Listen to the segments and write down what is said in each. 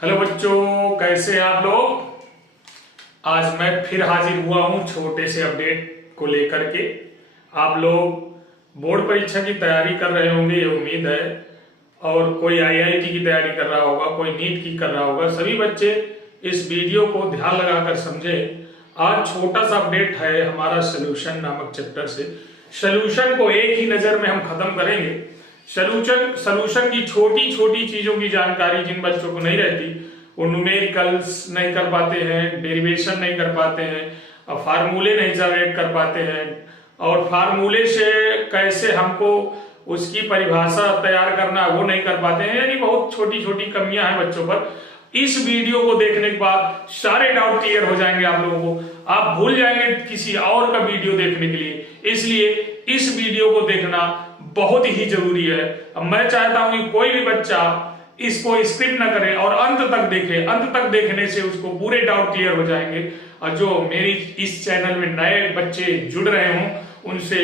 Hello बच्चों, कैसे हैं आप लोग। आज मैं फिर हाजिर हुआ हूं छोटे से अपडेट को लेकर के। आप लोग बोर्ड परीक्षा की तैयारी कर रहे होंगे, ये उम्मीद है। और कोई आईआईटी की तैयारी कर रहा होगा, कोई नीट की कर रहा होगा। सभी बच्चे इस वीडियो को ध्यान लगाकर समझे। आज छोटा सा अपडेट है हमारा सोल्यूशन नामक चैप्टर से। सोल्यूशन को एक ही नजर में हम खत्म करेंगे। सोल्यूशन की छोटी छोटी चीजों की जानकारी जिन बच्चों को नहीं रहती, वो न्यूमेरिकल्स नहीं कर पाते हैं, डेरिवेशन नहीं कर पाते हैं, फार्मूले नहीं जनरेट कर पाते हैं, और फार्मूले से कैसे हमको उसकी परिभाषा तैयार करना है वो नहीं कर पाते हैं। यानी बहुत छोटी छोटी कमियां हैं बच्चों पर। इस वीडियो को देखने के बाद सारे डाउट क्लियर हो जाएंगे आप लोगों को। आप भूल जाएंगे किसी और का वीडियो देखने के लिए। इसलिए इस वीडियो को देखना बहुत ही जरूरी है। अब मैं चाहता हूं कि कोई भी बच्चा इसको स्किप ना करे और अंत तक देखे। अंत तक देखने से उसको पूरे डाउट क्लियर हो जाएंगे। और जो मेरी इस चैनल में नए बच्चे जुड़ रहे हों, उनसे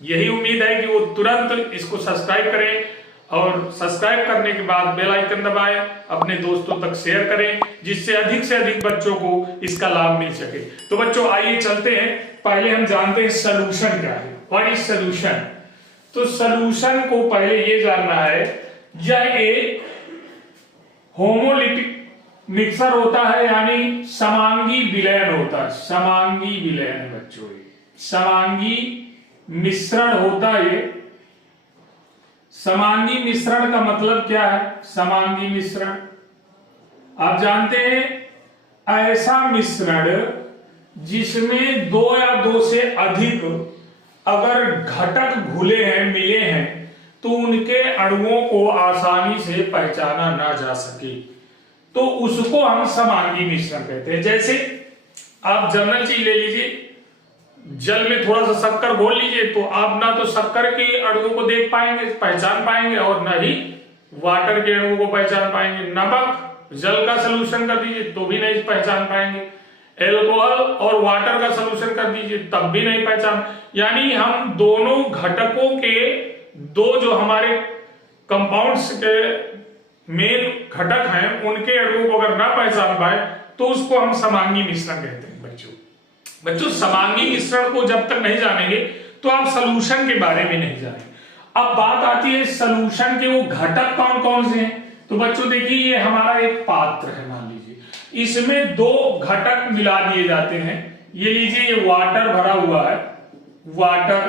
यही उम्मीद है कि वो तुरंत इसको सब्सक्राइब करें, और सब्सक्राइब करने के बाद बेल आइकन दबाएं, अपने दोस्तों तक शेयर करें, जिससे अधिक से अधिक बच्चों को इसका लाभ मिल सके। तो बच्चों आइए चलते हैं। पहले हम जानते हैं सोल्यूशन क्या है। What is solution. तो सोल्यूशन को पहले ये जानना है, यह एक होमोलिटिक मिक्सर होता है, यानी समांगी विलयन होता है। समांगी विलयन बच्चों, समांगी मिश्रण होता है। समांगी मिश्रण का मतलब क्या है। समांगी मिश्रण आप जानते हैं, ऐसा मिश्रण जिसमें दो या दो से अधिक अगर घटक घुले हैं, मिले हैं, तो उनके अणुओं को आसानी से पहचाना ना जा सके, तो उसको हम समांगी मिश्रण कहते हैं। जैसे आप जनरल चीज ले लीजिए, जल में थोड़ा सा शक्कर घोल लीजिए, तो आप ना तो शक्कर के अणुओं को देख पाएंगे, पहचान पाएंगे, और ना ही वाटर के अणुओं को पहचान पाएंगे। नमक जल का सोल्यूशन कर दीजिए तो भी नहीं पहचान पाएंगे। एल्कोहल और वाटर का सोल्यूशन कर दीजिए तब भी नहीं पहचान। यानी हम दोनों घटकों के दो जो हमारे कंपाउंड्स के मेन घटक हैं, उनके अणुओं को अगर ना पहचान पाए तो उसको हम समांगी मिश्रण कहते हैं। बच्चों समांगी मिश्रण को जब तक नहीं जानेंगे तो आप सोल्यूशन के बारे में नहीं जानेंगे। अब बात आती है सोल्यूशन के वो घटक कौन कौन से हैं। तो बच्चों देखिए, ये हमारा एक पात्र है, मान लीजिए इसमें दो घटक मिला दिए जाते हैं। ये लीजिए, ये वाटर भरा हुआ है, वाटर,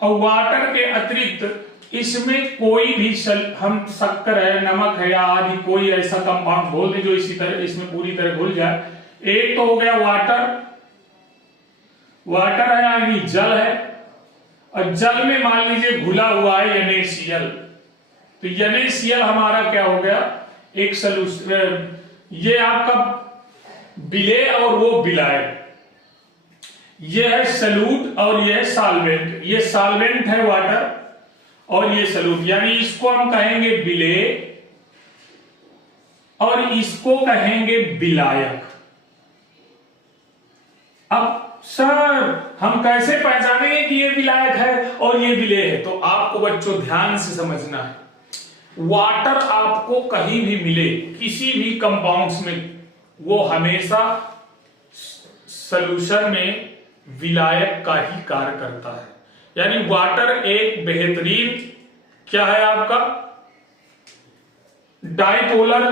और वाटर के अतिरिक्त इसमें कोई भी हम शक्कर है, नमक है, या आदि कोई ऐसा कंपाउंड घोल दें जो इसी तरह इसमें पूरी तरह घुल जाए। एक तो हो गया वाटर, वाटर है यानी जल है, और जल में मान लीजिए घुला हुआ है NaCl। तो NaCl हमारा क्या हो गया, एक सोल्यूशन। ये आपका विलेय और वो विलायक, ये है सॉल्यूट और ये है सॉल्वेंट। ये सॉल्वेंट है वाटर और ये सॉल्यूट, यानी इसको हम कहेंगे विलेय और इसको कहेंगे विलायक। अब सर हम कैसे पहचानेंगे कि ये विलायक है और ये विलेय है। तो आपको बच्चों ध्यान से समझना है, वाटर आपको कहीं भी मिले किसी भी कंपाउंड्स में, वो हमेशा सॉल्यूशन में विलायक का ही कार्य करता है। यानी वाटर एक बेहतरीन क्या है आपका, डाइपोलर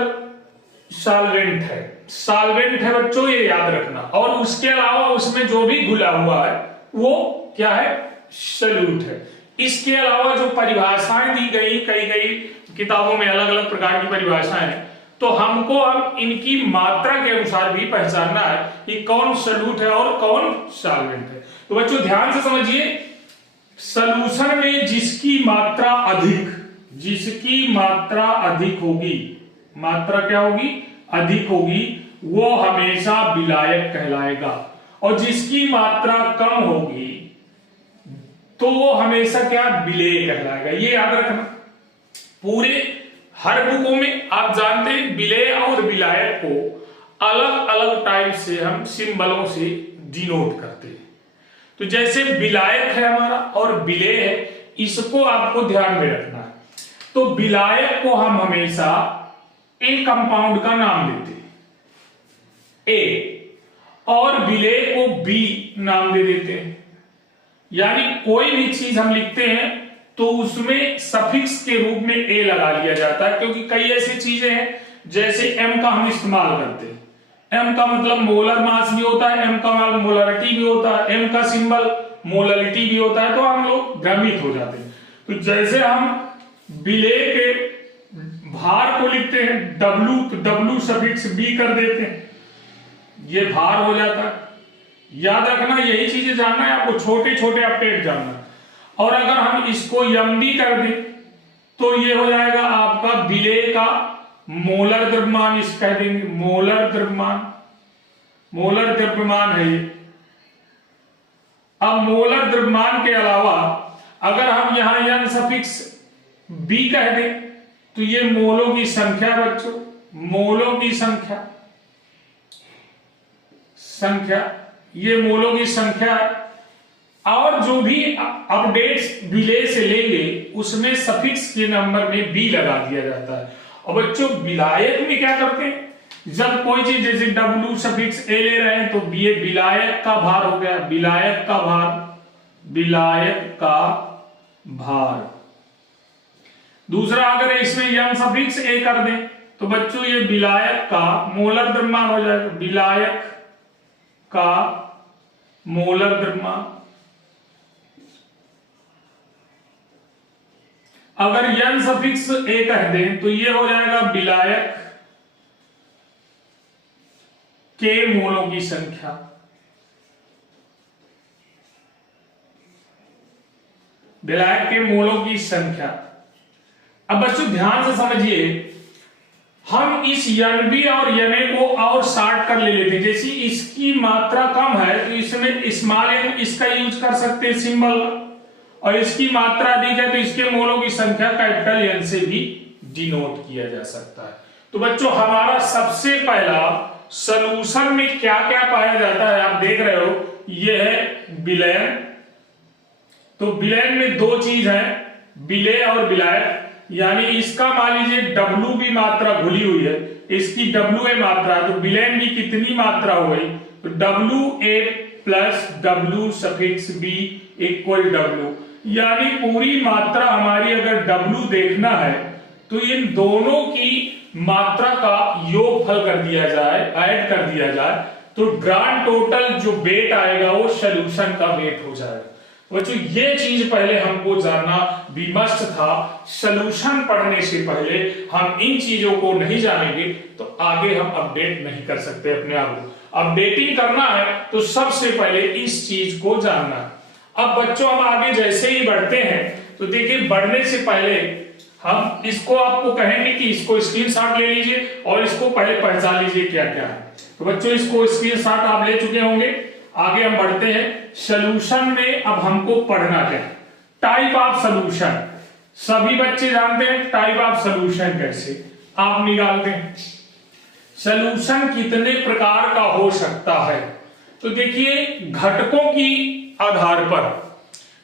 सॉल्वेंट है। सॉल्वेंट है बच्चों, ये याद रखना। और उसके अलावा उसमें जो भी घुला हुआ है वो क्या है, सॉल्यूट है। इसके अलावा जो परिभाषाएं दी गई, कई किताबों में अलग अलग प्रकार की परिभाषाएं हैं, तो हमको अब इनकी मात्रा के अनुसार भी पहचानना है कि कौन सॉल्यूट है और कौन सॉल्वेंट है। तो बच्चों ध्यान से समझिए, सॉल्यूशन में जिसकी मात्रा अधिक होगी, मात्रा क्या होगी, अधिक होगी, वो हमेशा विलायक कहलाएगा। और जिसकी मात्रा कम होगी तो वो हमेशा क्या, विलेय कहलाएगा। ये याद रखना। पूरे हर बुकों में आप जानते हैं विलेय और विलायक को अलग अलग टाइप से हम सिंबलों से डिनोट करते हैं। तो जैसे विलायक है हमारा और विलेय है, इसको आपको ध्यान में रखना है। तो विलायक को हम हमेशा ए कंपाउंड का नाम लेते हैं ए, और विलेय को बी नाम दे देते हैं। यानी कोई भी चीज हम लिखते हैं तो उसमें सफिक्स के रूप में ए लगा लिया जाता है, क्योंकि कई ऐसी चीजें हैं जैसे एम का हम इस्तेमाल करते हैं। एम का मतलब मोलर मास भी होता है, एम का मतलब मोलरिटी भी होता है, एम का सिंबल मोलरिटी भी होता है, तो हम लोग भ्रमित हो जाते हैं। तो जैसे हम विलेय के भार को लिखते हैं डब्लू, तो डब्लू सफिक्स बी कर देते हैं, ये भार हो जाता है। याद रखना, यही चीजें जानना है आपको, छोटे छोटे अपडेट जानना। और अगर हम इसको एमडी कर दें तो ये हो जाएगा आपका विलेय का मोलर द्रव्यमान, इस कह देंगे मोलर द्रव्यमान, मोलर द्रव्यमान है ये। अब मोलर द्रव्यमान के अलावा अगर हम यहां एन सफिक्स बी कह दें तो ये मोलों की संख्या बच्चों, मोलों की संख्या ये मोलों की संख्या। और जो भी अपडेट्स विलेय से लेंगे उसमें सफिक्स के नंबर में बी लगा दिया जाता है। और बच्चों विलायक में क्या करते हैं, जब कोई चीज जैसे डब्लू सफिक्स ए ले रहे हैं तो ये विलायक का भार हो गया, विलायक का भार, विलायक का भार। दूसरा अगर इसमें यम सफिक्स ए कर दें तो बच्चों ये विलायक का मोलर द्रव्यमान हो जाएगा, विलायक का मोलर द्रव्यमान। अगर यन सफिक्स ए कह दें तो ये हो जाएगा विलायक के मोलों की संख्या, विलायक के मोलों की संख्या। अब बच्चों ध्यान से समझिए, हम इस एनबी और एनए को और शार्ट कर ले लेते हैं। जैसे इसकी मात्रा कम है तो इसमें स्मॉल एन इसका यूज कर सकते हैं सिंबल, और इसकी मात्रा अधिक है तो इसके मोलों की संख्या कैपिटल एन से भी डिनोट किया जा सकता है। तो बच्चों हमारा सबसे पहला सॉल्यूशन में क्या क्या पाया जाता है आप देख रहे हो, यह है विलयन। तो विलयन में दो चीज है, विलेय और विलायक। यानी इसका मान लीजिए डब्लू भी मात्रा घुली हुई है, इसकी डब्लू ए मात्रा, तो विलयन की कितनी मात्रा हो गई, तो W A plus W suffix B equal W. यानी पूरी मात्रा हमारी अगर डब्लू देखना है तो इन दोनों की मात्रा का योगफल कर दिया जाए, ऐड कर दिया जाए, तो ग्रांड टोटल जो वेट आएगा वो सॉल्यूशन का वेट हो जाएगा। बच्चों ये चीज पहले हमको जानना भी मस्ट था। सॉल्यूशन पढ़ने से पहले हम इन चीजों को नहीं जानेंगे तो आगे हम अपडेट नहीं कर सकते अपने आप को। अपडेटिंग करना है तो सबसे पहले इस चीज को जानना है। अब बच्चों हम आगे जैसे ही बढ़ते हैं तो देखिए, बढ़ने से पहले हम इसको आपको कहेंगे कि इसको स्क्रीनशॉट ले लीजिए और इसको पहले पहचान लीजिए क्या क्या है। तो बच्चों इसको स्क्रीनशॉट आप ले चुके होंगे। आगे हम बढ़ते हैं सॉल्यूशन में। अब हमको पढ़ना क्या, टाइप ऑफ सॉल्यूशन। सभी बच्चे जानते हैं टाइप ऑफ सॉल्यूशन कैसे आप निकालते हैं। सॉल्यूशन कितने प्रकार का हो सकता है, तो देखिए घटकों की आधार पर,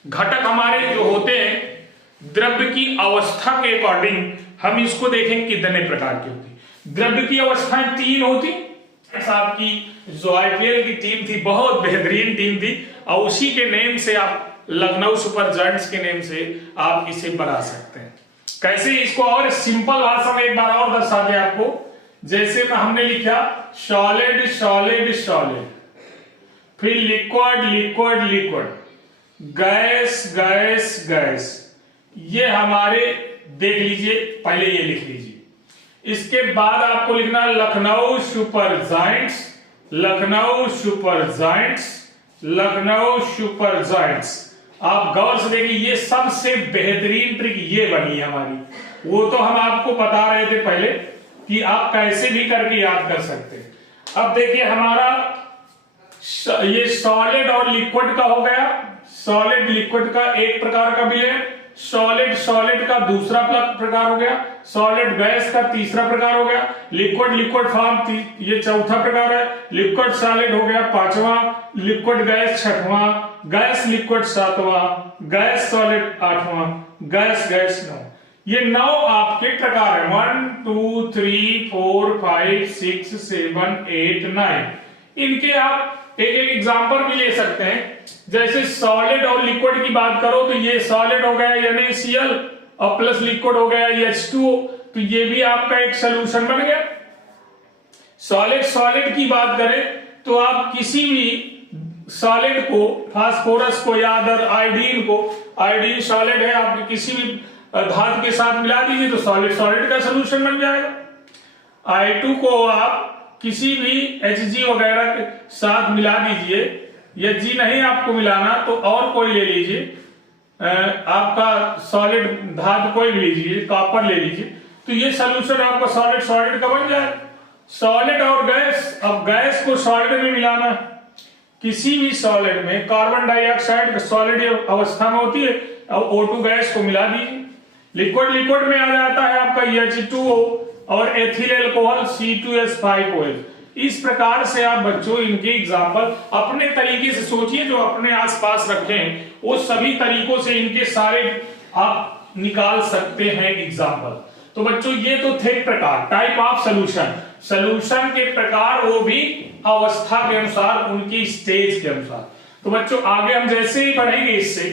घटक हमारे जो होते हैं द्रव्य की अवस्था के अकॉर्डिंग हम इसको देखें कितने प्रकार की होती। द्रव्य की अवस्थाएं तीन होती। आपकी जो आईपीएल की टीम थी बहुत बेहतरीन टीम थी, और उसी के नेम से आप लखनऊ सुपर जायंट्स के नेम से आप इसे बना सकते हैं। कैसे, इसको और सिंपल भाषा में एक बार और दर्शा दें आपको। जैसे हमने लिखा सॉलिड सॉलिड सॉलिड, फिर liquid liquid liquid, gas gas gas, ये हमारे देख लीजिए, पहले ये लिख लीजिए। इसके बाद आपको लिखना Lucknow super giants, Lucknow super giants, Lucknow super giants. आप गौर से देखिए, ये सबसे बेहतरीन ट्रिक ये बनी है हमारी। वो तो हम आपको बता रहे थे पहले कि आप कैसे भी करके याद कर सकते हैं। अब देखिए हमारा ये सॉलिड और लिक्विड का हो गया। सॉलिड लिक्विड का एक प्रकार का भी है, सॉलिड सॉलिड का दूसरा प्रकार हो गया, सॉलिड गैस का तीसरा प्रकार हो गया, लिक्विड लिक्विड फॉर्म ये चौथा प्रकार है, लिक्विड सॉलिड हो गया पांचवा, लिक्विड गैस छठवां, गैस लिक्विड सातवां, गैस सॉलिड आठवां, गैस गैस नौ। ये 9 आपके प्रकार है, 1 2 3 4 5 6 7 8 9। इनके आप एक एक एग्जांपल भी ले सकते हैं। जैसे सॉलिड और लिक्विड की बात करो तो ये सॉलिड हो गया NaCl और प्लस लिक्विड हो गया H2O, तो ये भी आपका एक सोल्यूशन बन गया। सॉलिड की बात करें तो आप किसी भी सॉलिड को, फास्फोरस को या अदर आयोडीन को, आयोडीन सॉलिड है, आप किसी भी धातु के साथ मिला दीजिए तो सॉलिड का सोल्यूशन बन जाएगा। I2 को आप किसी भी Hg वगैरह के साथ मिला दीजिए, या G नहीं आपको मिलाना तो और कोई ले लीजिए, आपका सॉलिड धातु कोई भी लीजिए, कॉपर ले लीजिए, तो ये सोल्यूशन आपका सॉलिड का बन जाए। सॉलिड और गैस, अब गैस को सॉलिड में मिलाना, किसी भी सॉलिड में कार्बन डाइऑक्साइड सॉलिड अवस्था में होती है, अब O2 गैस को मिला दीजिए। लिक्विड में आ जाता है आपका H2O और एथिल अल्कोहल C2H5OH। इस प्रकार से आप बच्चों इनके एग्जाम्पल अपने तरीके से सोचिए, जो अपने आसपास रखें वो सभी तरीकों से इनके सारे आप निकाल सकते हैं एग्जाम्पल। तो बच्चों ये तो थे प्रकार, टाइप ऑफ सॉल्यूशन के प्रकार, वो भी अवस्था के अनुसार, उनकी स्टेज के अनुसार। तो बच्चों आगे हम जैसे ही बढ़ेंगे इससे,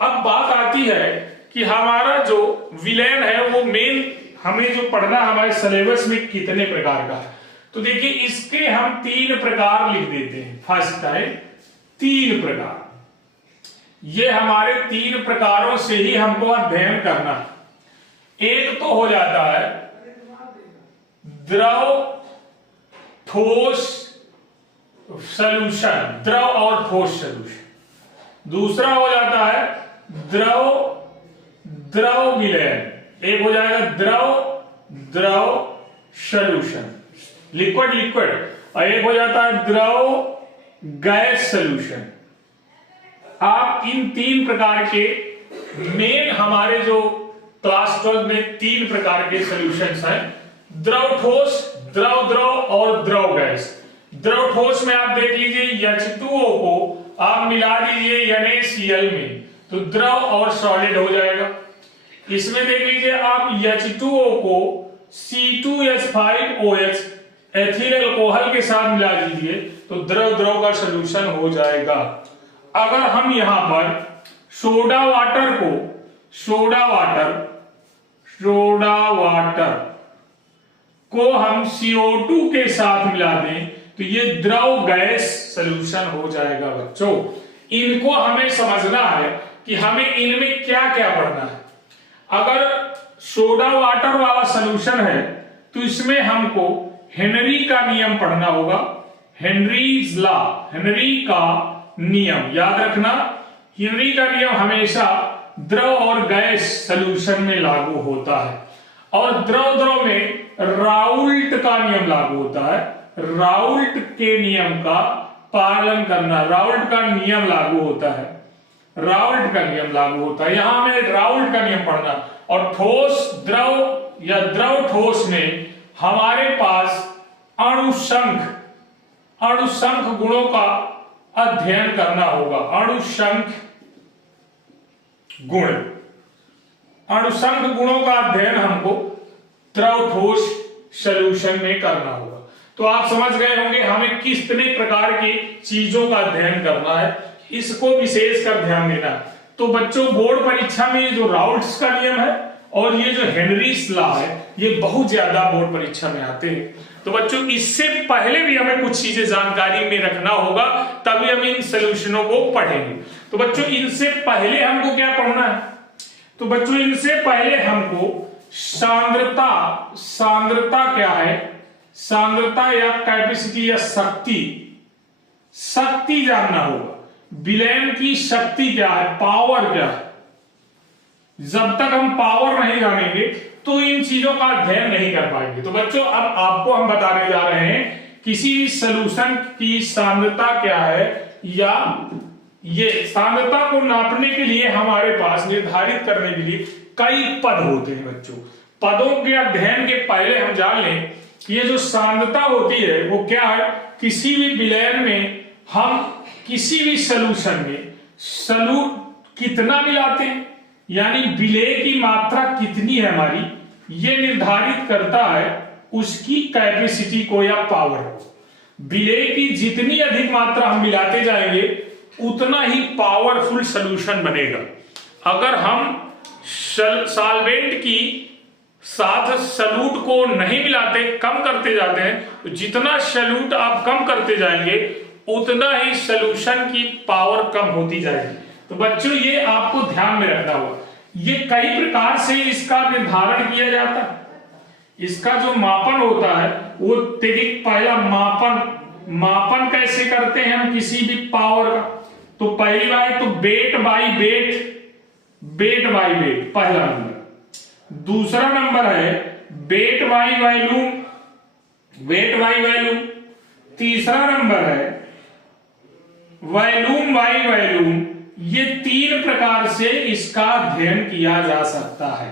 अब बात आती है कि हमारा जो विलेन है वो मेन हमें जो पढ़ना हमारे सिलेबस में कितने प्रकार का है। तो देखिए इसके हम 3 प्रकार लिख देते हैं। फर्स्ट टाइम 3 प्रकार, ये हमारे 3 प्रकारों से ही हमको अध्ययन करना है। एक तो हो जाता है द्रव ठोस सॉल्यूशन, द्रव और ठोस सॉल्यूशन। दूसरा हो जाता है द्रव विलयन, एक हो जाएगा द्रव सॉल्यूशन लिक्विड, और एक हो जाता है द्रव गैस सॉल्यूशन। आप इन 3 प्रकार के मेन हमारे जो क्लास 12 में 3 प्रकार के सॉल्यूशंस हैं, द्रव ठोस, द्रव और द्रव गैस। द्रव ठोस में आप देख लीजिए H2O को आप मिला दीजिए NaCl में तो द्रव और सॉलिड हो जाएगा। इसमें देख लीजिए आप H2O को C2H5OH एथिल अल्कोहल के साथ मिला दीजिए तो द्रव का सॉल्यूशन हो जाएगा। अगर हम यहां पर सोडा वाटर को हम CO2 के साथ मिला दें तो ये द्रव गैस सॉल्यूशन हो जाएगा। बच्चों इनको हमें समझना है कि हमें इनमें क्या क्या पढ़ना है। अगर सोडा वाटर वाला सॉल्यूशन है तो इसमें हमको हेनरी का नियम पढ़ना होगा। हेनरीज लॉ, हेनरी का नियम याद रखना। हेनरी का नियम हमेशा द्रव और गैस सॉल्यूशन में लागू होता है, और द्रव में राउल्ट का नियम लागू होता है। राउल्ट के नियम का पालन करना, राउल्ट का नियम लागू होता है, राउल्ट का नियम लागू होता है। यहां हमें राउल्ट का नियम पढ़ना। और ठोस द्रव या द्रव ठोस में हमारे पास अणुसंख गुणों का अध्ययन करना होगा। अणुसंख गुणों का अध्ययन हमको द्रव ठोस सॉल्यूशन में करना होगा। तो आप समझ गए होंगे हमें कितने प्रकार की चीजों का अध्ययन करना है, इसको विशेष कर ध्यान देना। तो बच्चों बोर्ड परीक्षा में जो राउल्ट्स का नियम है और ये जो हेनरीज लॉ है ये बहुत ज्यादा बोर्ड परीक्षा में आते हैं। तो बच्चों इससे पहले भी हमें कुछ चीजें जानकारी में रखना होगा, तभी हम इन सॉल्यूशनों को पढ़ेंगे। तो बच्चों इनसे पहले हमको क्या पढ़ना है? तो बच्चों इनसे पहले हमको सांद्रता क्या है, सांद्रता या कैपेसिटी या शक्ति जानना होगा। विलयन की शक्ति क्या है, पावर क्या है। जब तक हम पावर नहीं जानेंगे तो इन चीजों का अध्ययन नहीं कर पाएंगे। तो बच्चों अब आपको हम बताने जा रहे हैं किसी सॉल्यूशन की सांद्रता क्या है, या ये सांद्रता को नापने के लिए हमारे पास निर्धारित करने के लिए कई पद होते हैं। बच्चों पदों के अध्ययन के पहले हम जान लें कि ये जो सांद्रता होती है वो क्या है। किसी भी विलयन में हम किसी भी सॉल्यूशन में कितना मिलाते हैं, यानी विलेय की मात्रा कितनी है हमारी, ये निर्धारित करता है उसकी कैपेसिटी को या पावर को। विलेय की जितनी अधिक मात्रा हम मिलाते जाएंगे उतना ही पावरफुल सॉल्यूशन बनेगा। अगर हम सॉल्वेंट की साथ सॉल्यूट को नहीं मिलाते, कम करते जाते हैं, तो जितना सॉल्यूट आप कम करते जाएंगे उतना ही सॉल्यूशन की पावर कम होती जाएगी। तो बच्चों ये आपको ध्यान में रखना होगा। ये कई प्रकार से इसका निर्धारण किया जाता है। इसका जो मापन होता है वो देखिए, पहला मापन कैसे करते हैं हम किसी भी पावर का, तो पहली बात तो वेट बाई वेट पहला नंबर। दूसरा नंबर है वेट बाई वॉल्यूम। तीसरा नंबर है वॉल्यूम बाई वॉल्यूम। ये 3 प्रकार से इसका अध्ययन किया जा सकता है।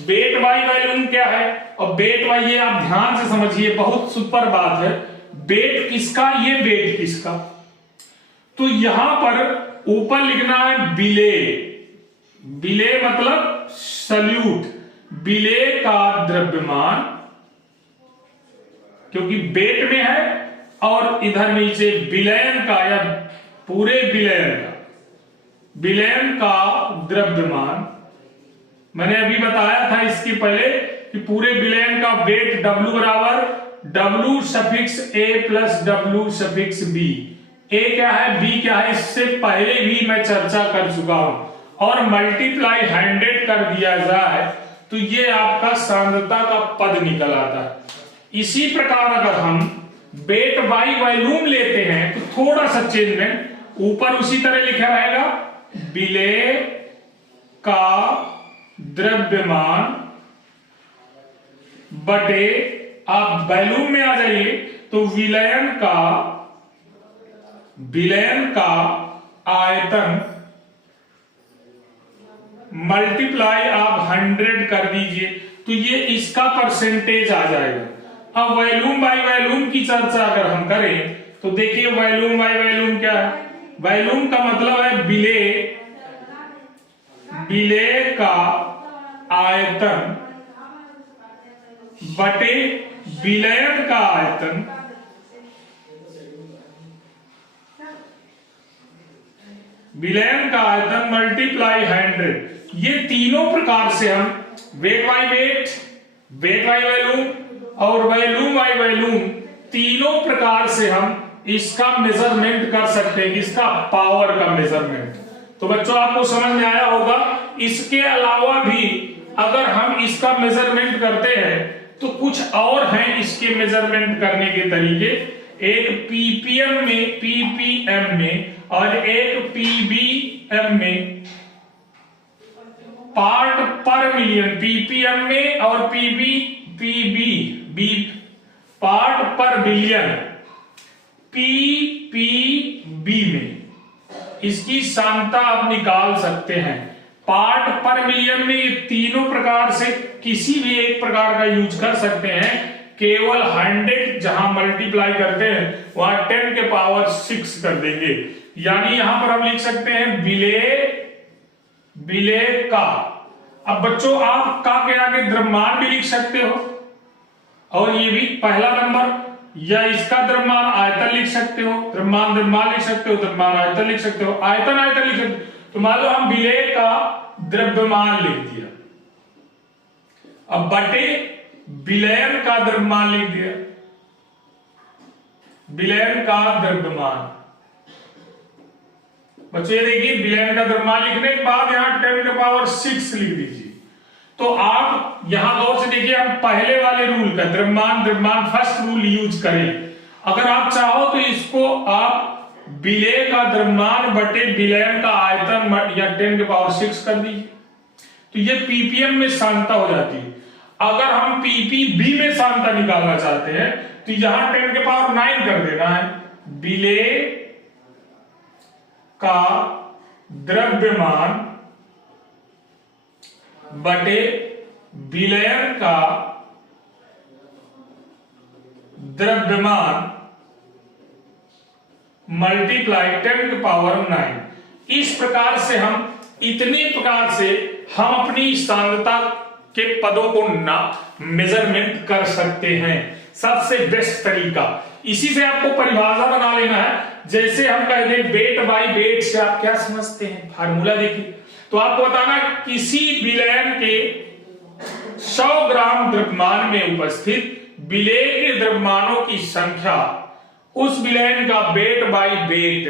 वेट बाई वॉल्यूम क्या है, और वेट बाई, ये आप ध्यान से समझिए, बहुत सुपर बात है। वेट किसका, ये वेट किसका, तो यहां पर ऊपर लिखना है विलेय मतलब सॉल्यूट, विलेय का द्रव्यमान, क्योंकि वेट में है, और इधर नीचे विलयन का या पूरे विलयन का द्रव्यमान। मैंने अभी बताया था इसके पहले कि पूरे विलयन का वेट W बराबर W∪A + W∪B। A क्या है, B क्या है, इससे पहले भी मैं चर्चा कर चुका हूं। और मल्टीप्लाई 100 कर दिया जाए तो ये आपका सांद्रता का पद निकल आता है। इसी प्रकार अगर हम वेट बाई वॉल्यूम लेते हैं तो थोड़ा सा चेंजमेंट, ऊपर उसी तरह लिखा रहेगा विलेय का द्रव्यमान बटे, आप वॉल्यूम में आ जाइए तो विलयन का आयतन मल्टीप्लाई आप 100 कर दीजिए, तो ये इसका परसेंटेज आ जाएगा। अब वॉल्यूम बाई वॉल्यूम की चर्चा अगर हम करें तो देखिए वॉल्यूम बाई वॉल्यूम क्या है। वॉल्यूम का मतलब है विलेय का आयतन बटे विलयन का आयतन मल्टीप्लाई 100। ये तीनों प्रकार से हम वेट बाई वॉल्यूम और वॉल्यूम बाई वॉल्यूम, तीनों प्रकार से हम इसका मेजरमेंट कर सकते हैं, इसका पावर का मेजरमेंट। तो बच्चों आपको समझ में आया होगा। इसके अलावा भी अगर हम इसका मेजरमेंट करते हैं तो कुछ और हैं इसके मेजरमेंट करने के तरीके। एक पीपीएम में और एक पीबीएम में, पार्ट पर मिलियन पीपीएम में और PB part per billion PPB में। इसकी सांद्रता आप निकाल सकते हैं। पार्ट पर मिलियन में ये तीनों प्रकार से किसी भी एक प्रकार का यूज कर सकते हैं। केवल 100 जहां मल्टीप्लाई करते हैं वहां 10 के पावर 6 कर देंगे। यानी यहां पर हम लिख सकते हैं विलेय का। अब बच्चों आप का के आगे द्रव्यमान भी लिख सकते हो, और ये भी पहला नंबर, या इसका द्रव्यमान आयतन लिख सकते हो, द्रव्यमान लिख सकते हो, द्रव्यमान आयतन लिख सकते हो, आयतन लिख सकते हो। तो मान लो हम विलेय का द्रव्यमान लिख दिया, अब बटे विलयन का द्रव्यमान लिख दिया, विलयन का द्रव्यमान। बच्चों ये देखिए विलयन का द्रव्यमान लिखने के बाद यहां 10 के पावर 6 लिख दीजिए। तो आप यहां गौर से देखिए, हम पहले वाले रूल का द्रव्यमान फर्स्ट रूल यूज करें। अगर आप चाहो तो इसको आप विलेय का द्रव्यमान बटे विलयन का आयतन या 10 के पावर 6 कर दीजिए, तो ये पीपीएम में सांद्रता हो जाती है। अगर हम पीपीबी में सांद्रता निकालना चाहते हैं तो यहां 10 के पावर 9 कर देना है। विलेय का द्रव्यमान बटे विलयन का द्रव्यमान मल्टीप्लाई 10 के पावर 9। इस प्रकार से हम इतने प्रकार से हम अपनी सांद्रता के पदों को ना मेजरमेंट कर सकते हैं। सबसे बेस्ट तरीका, इसी से आपको परिभाषा बना लेना है। जैसे हम कह दें वेट बाई वेट से आप क्या समझते हैं, फार्मूला देखिए। तो आपको बताना किसी विलयन के 100 ग्राम द्रव्यमान में उपस्थित विलेय के द्रव्यमानों की संख्या उस विलयन का वेट बाई वेट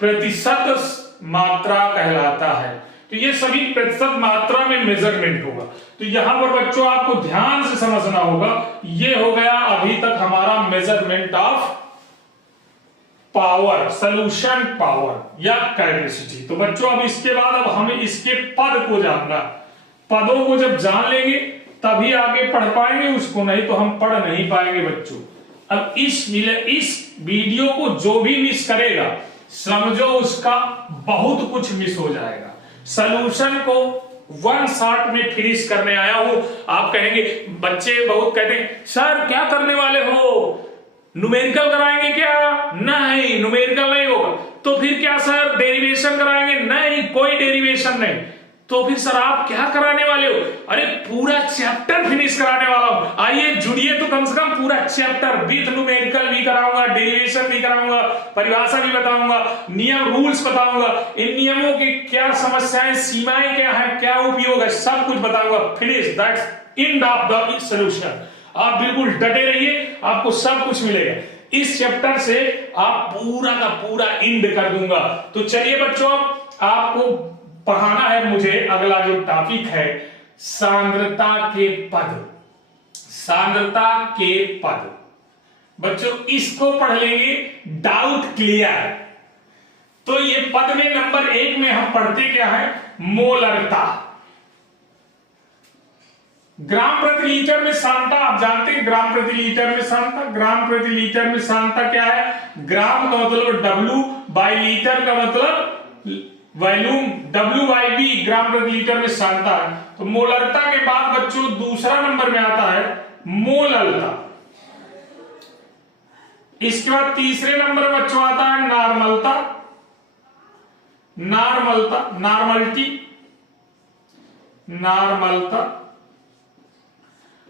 प्रतिशत मात्रा कहलाता है। तो ये सभी प्रतिशत मात्रा में मेजरमेंट होगा। तो यहां पर बच्चों आपको ध्यान से समझना होगा। ये हो गया अभी तक हमारा measurement of power, solution power या कैपेसिटी। तो बच्चों अब इसके बाद अब हमें इसके पद को जानना। पदों को जब जान लेंगे तभी आगे पढ़ पाएंगे उसको, नहीं तो हम पढ़ नहीं पाएंगे बच्चों। अब इस वीडियो को जो भी मिस करेगा समझो उसका बहुत कुछ मिस हो जाएगा। सॉल्यूशन को वन शॉट में फिनिश करने आया हूं। आप कहेंगे, बच्चे बहुत कहते हैं सर क्या करने वाले हो, न्यूमेरिकल कराएंगे क्या? नहीं, न्यूमेरिकल नहीं होगा। तो फिर क्या सर डेरिवेशन कराएंगे? नहीं, कोई डेरिवेशन नहीं। तो फिर सर आप क्या कराने वाले हो? अरे पूरा चैप्टर फिनिश कराने वाला हूं। आइए जुड़िए तो कम से कम पूरा चैप्टर विथ न्यूमेरिकल भी कराऊंगा, डेरिवेशन भी कराऊंगा, परिभाषा भी बताऊंगा, नियम रूल्स बताऊंगा, इन नियमों की क्या समस्याएं, सीमाएं क्या है, क्या उपयोग है, सब कुछ बताऊंगा। Finish, that's end of the solution. आप बिल्कुल डटे रहिए, आपको सब कुछ मिलेगा। इस चैप्टर से आप पूरा का पूरा एंड कर दूंगा। तो चलिए बच्चों, आपको पढ़ाना है मुझे अगला जो टॉपिक है सांद्रता के पद। सांद्रता के पद बच्चों इसको पढ़ लेंगे, डाउट क्लियर। तो ये पद में नंबर 1 में हम पढ़ते क्या है, मोलरता। ग्राम प्रति लीटर में सांद्रता आप जानते हैं, ग्राम प्रति लीटर में सांद्रता। ग्राम प्रति लीटर में सांद्रता क्या है? ग्राम का मतलब W बाई लीटर का मतलब वॉल्यूम, W बाई V, ग्राम प्रति लीटर में सांद्रता है। तो मोलरता के बाद बच्चों दूसरा नंबर में आता है मोललता। इसके बाद तीसरे नंबर में बच्चों आता है नॉर्मलता, नॉर्मलता, नॉर्मलिटी, नॉर्मलता।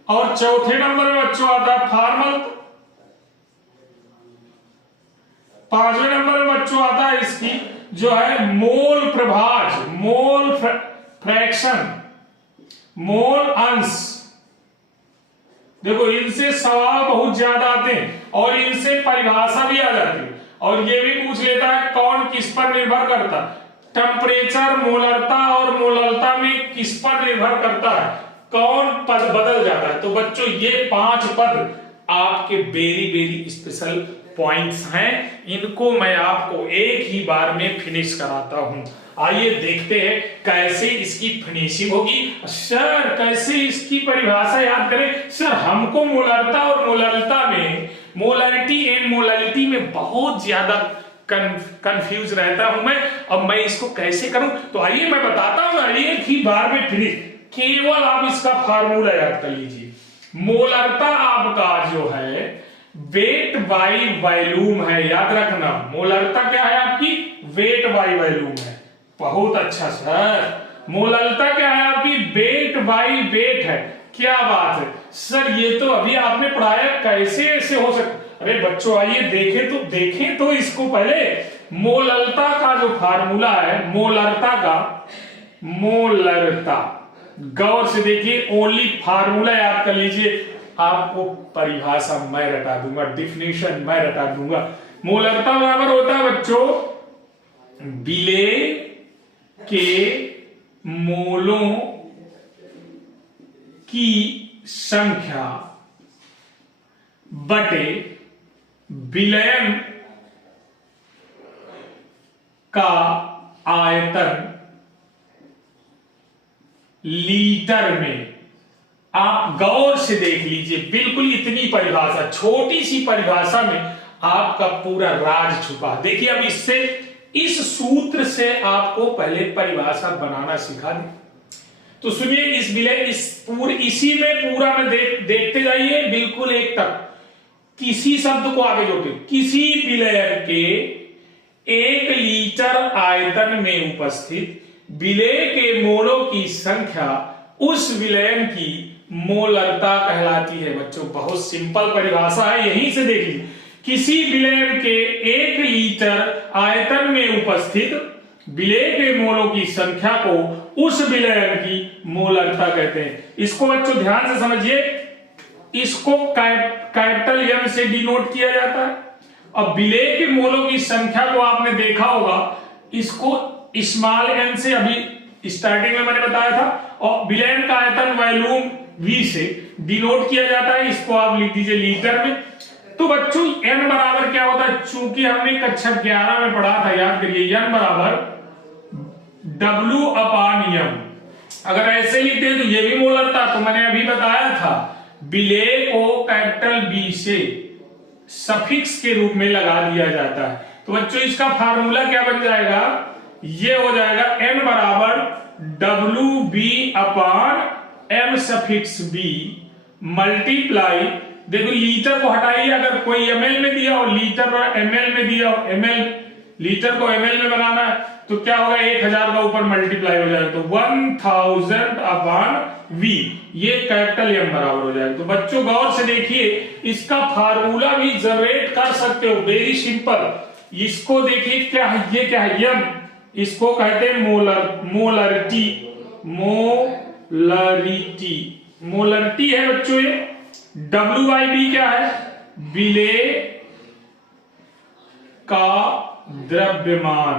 और चौथे नंबर में बच्चों आता है फॉर्मलता। पांचवें नंबर में बच्चों आता है इसकी जो है मोल प्रभाज, मोल फ्रैक्शन, मोल अंश। देखो इनसे सवाल बहुत ज्यादा आते हैं और इनसे परिभाषा भी आ जाती है। और ये भी पूछ लेता है कौन किस पर निर्भर करता है, टेम्परेचर, मोलरता और मोललता में किस पर निर्भर करता है, कौन पद बदल जाता है। तो बच्चों ये 5 पद आपके वेरी वेरी स्पेशल पॉइंट्स हैं, इनको मैं आपको एक ही बार में फिनिश कराता हूं। आइए देखते हैं कैसे इसकी फिनिशिंग होगी। सर कैसे इसकी परिभाषा याद करें? सर हमको मोलरता और मोललता में, मोलरिटी एंड मोललिटी में बहुत ज्यादा कंफ्यूज रहता हूं मैं। अब मैं इसको कैसे करूं? तो आइए मैं बताता हूं एक ही बार में फिनिश। केवल आप इसका फार्मूला याद कर लीजिए। मोलरता आपका जो है वेट बाई वॉल्यूम है, याद रखना। मोलरता क्या है आपकी? वेट बाई वॉल्यूम है। बहुत अच्छा सर। मोललता क्या है आपकी? वेट बाई वेट है। क्या बात है सर, ये तो अभी आपने पढ़ाया, कैसे ऐसे हो सकता? अरे बच्चों आइए देखें तो इसको पहले। मोललता का जो फार्मूला है, मोलरता का, मोलरता गौर से देखिए, ओनली फार्मूला याद कर लीजिए। आपको परिभाषा मैं रटा दूंगा, डिफिनेशन मैं रटा दूंगा। मोलरता बराबर होता है बच्चों विलेय के मोलों की संख्या बटे विलयन का आयतन लीटर में। आप गौर से देख लीजिए, बिल्कुल इतनी परिभाषा, छोटी सी परिभाषा में आपका पूरा राज छुपा। देखिए अब इससे, इस सूत्र से आपको पहले परिभाषा बनाना सिखा दें। तो सुनिए इस विलय, इसी में पूरा में देखते जाइए बिल्कुल एक तक। किसी शब्द को आगे जोड़ते, किसी विलयन के 1 लीटर आयतन में उपस्थित विलेय के मोलों की संख्या उस विलयन की मोलरता कहलाती है। बच्चों बहुत सिंपल परिभाषा है, यहीं से देख लीजिए। किसी विलयन के 1 लीटर आयतन में उपस्थित विलेय के मोलों की संख्या को उस विलयन की मोलरता कहते हैं। इसको बच्चों ध्यान से समझिए, इसको कैपिटल एम से डिनोट किया जाता है। अब विलेय के मोलों की संख्या को आपने देखा होगा, इसको स्मॉल एन से अभी स्टार्टिंग में मैंने बताया था, और विलयन का आयतन वॉल्यूम वी से डिनोट किया जाता है। इसको आप लिख दीजिए लीटर में। तो बच्चों n बराबर क्या होता है, चूंकि हमने कक्षा 11 में पढ़ा था, याद करिए, n बराबर W/m। अगर ऐसे लिखते हैं तो ये भी मोलरता, तो मैंने अभी बताया था विलेय को कैपिटल बी से सफिक्स के रूप में लगा दिया जाता है। तो बच्चों इसका फार्मूला क्या बन जाएगा, ये हो जाएगा n बराबर WB/m सफिक्स b मल्टीप्लाई, देखो लीटर को हटाइए, अगर कोई ml में दिया और लीटर और ml में दिया, ml लीटर को ml में बनाना है तो क्या होगा, 1000 का ऊपर मल्टीप्लाई हो जाएगा तो 1000/v, ये कैपिटल M बराबर हो जाएगा। तो बच्चों गौर से देखिए, इसका फार्मूला भी जनरेट कर सकते हो, वेरी सिंपल। इसको देखिए क्या है, ये क्या है, यम, इसको कहते हैं मोलरिटी। मोलरिटी है बच्चों ये। W/B क्या है, विलेय का द्रव्यमान,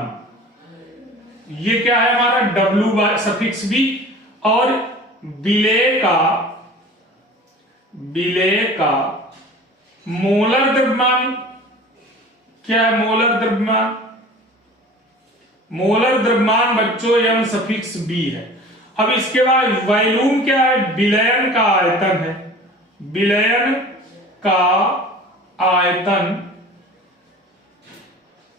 ये क्या है हमारा W/B, और विलेय का मोलर द्रव्यमान क्या है, मोलर द्रव्यमान बच्चों M∩B है। अब इसके बाद वॉल्यूम क्या है, विलयन का आयतन है, विलयन का आयतन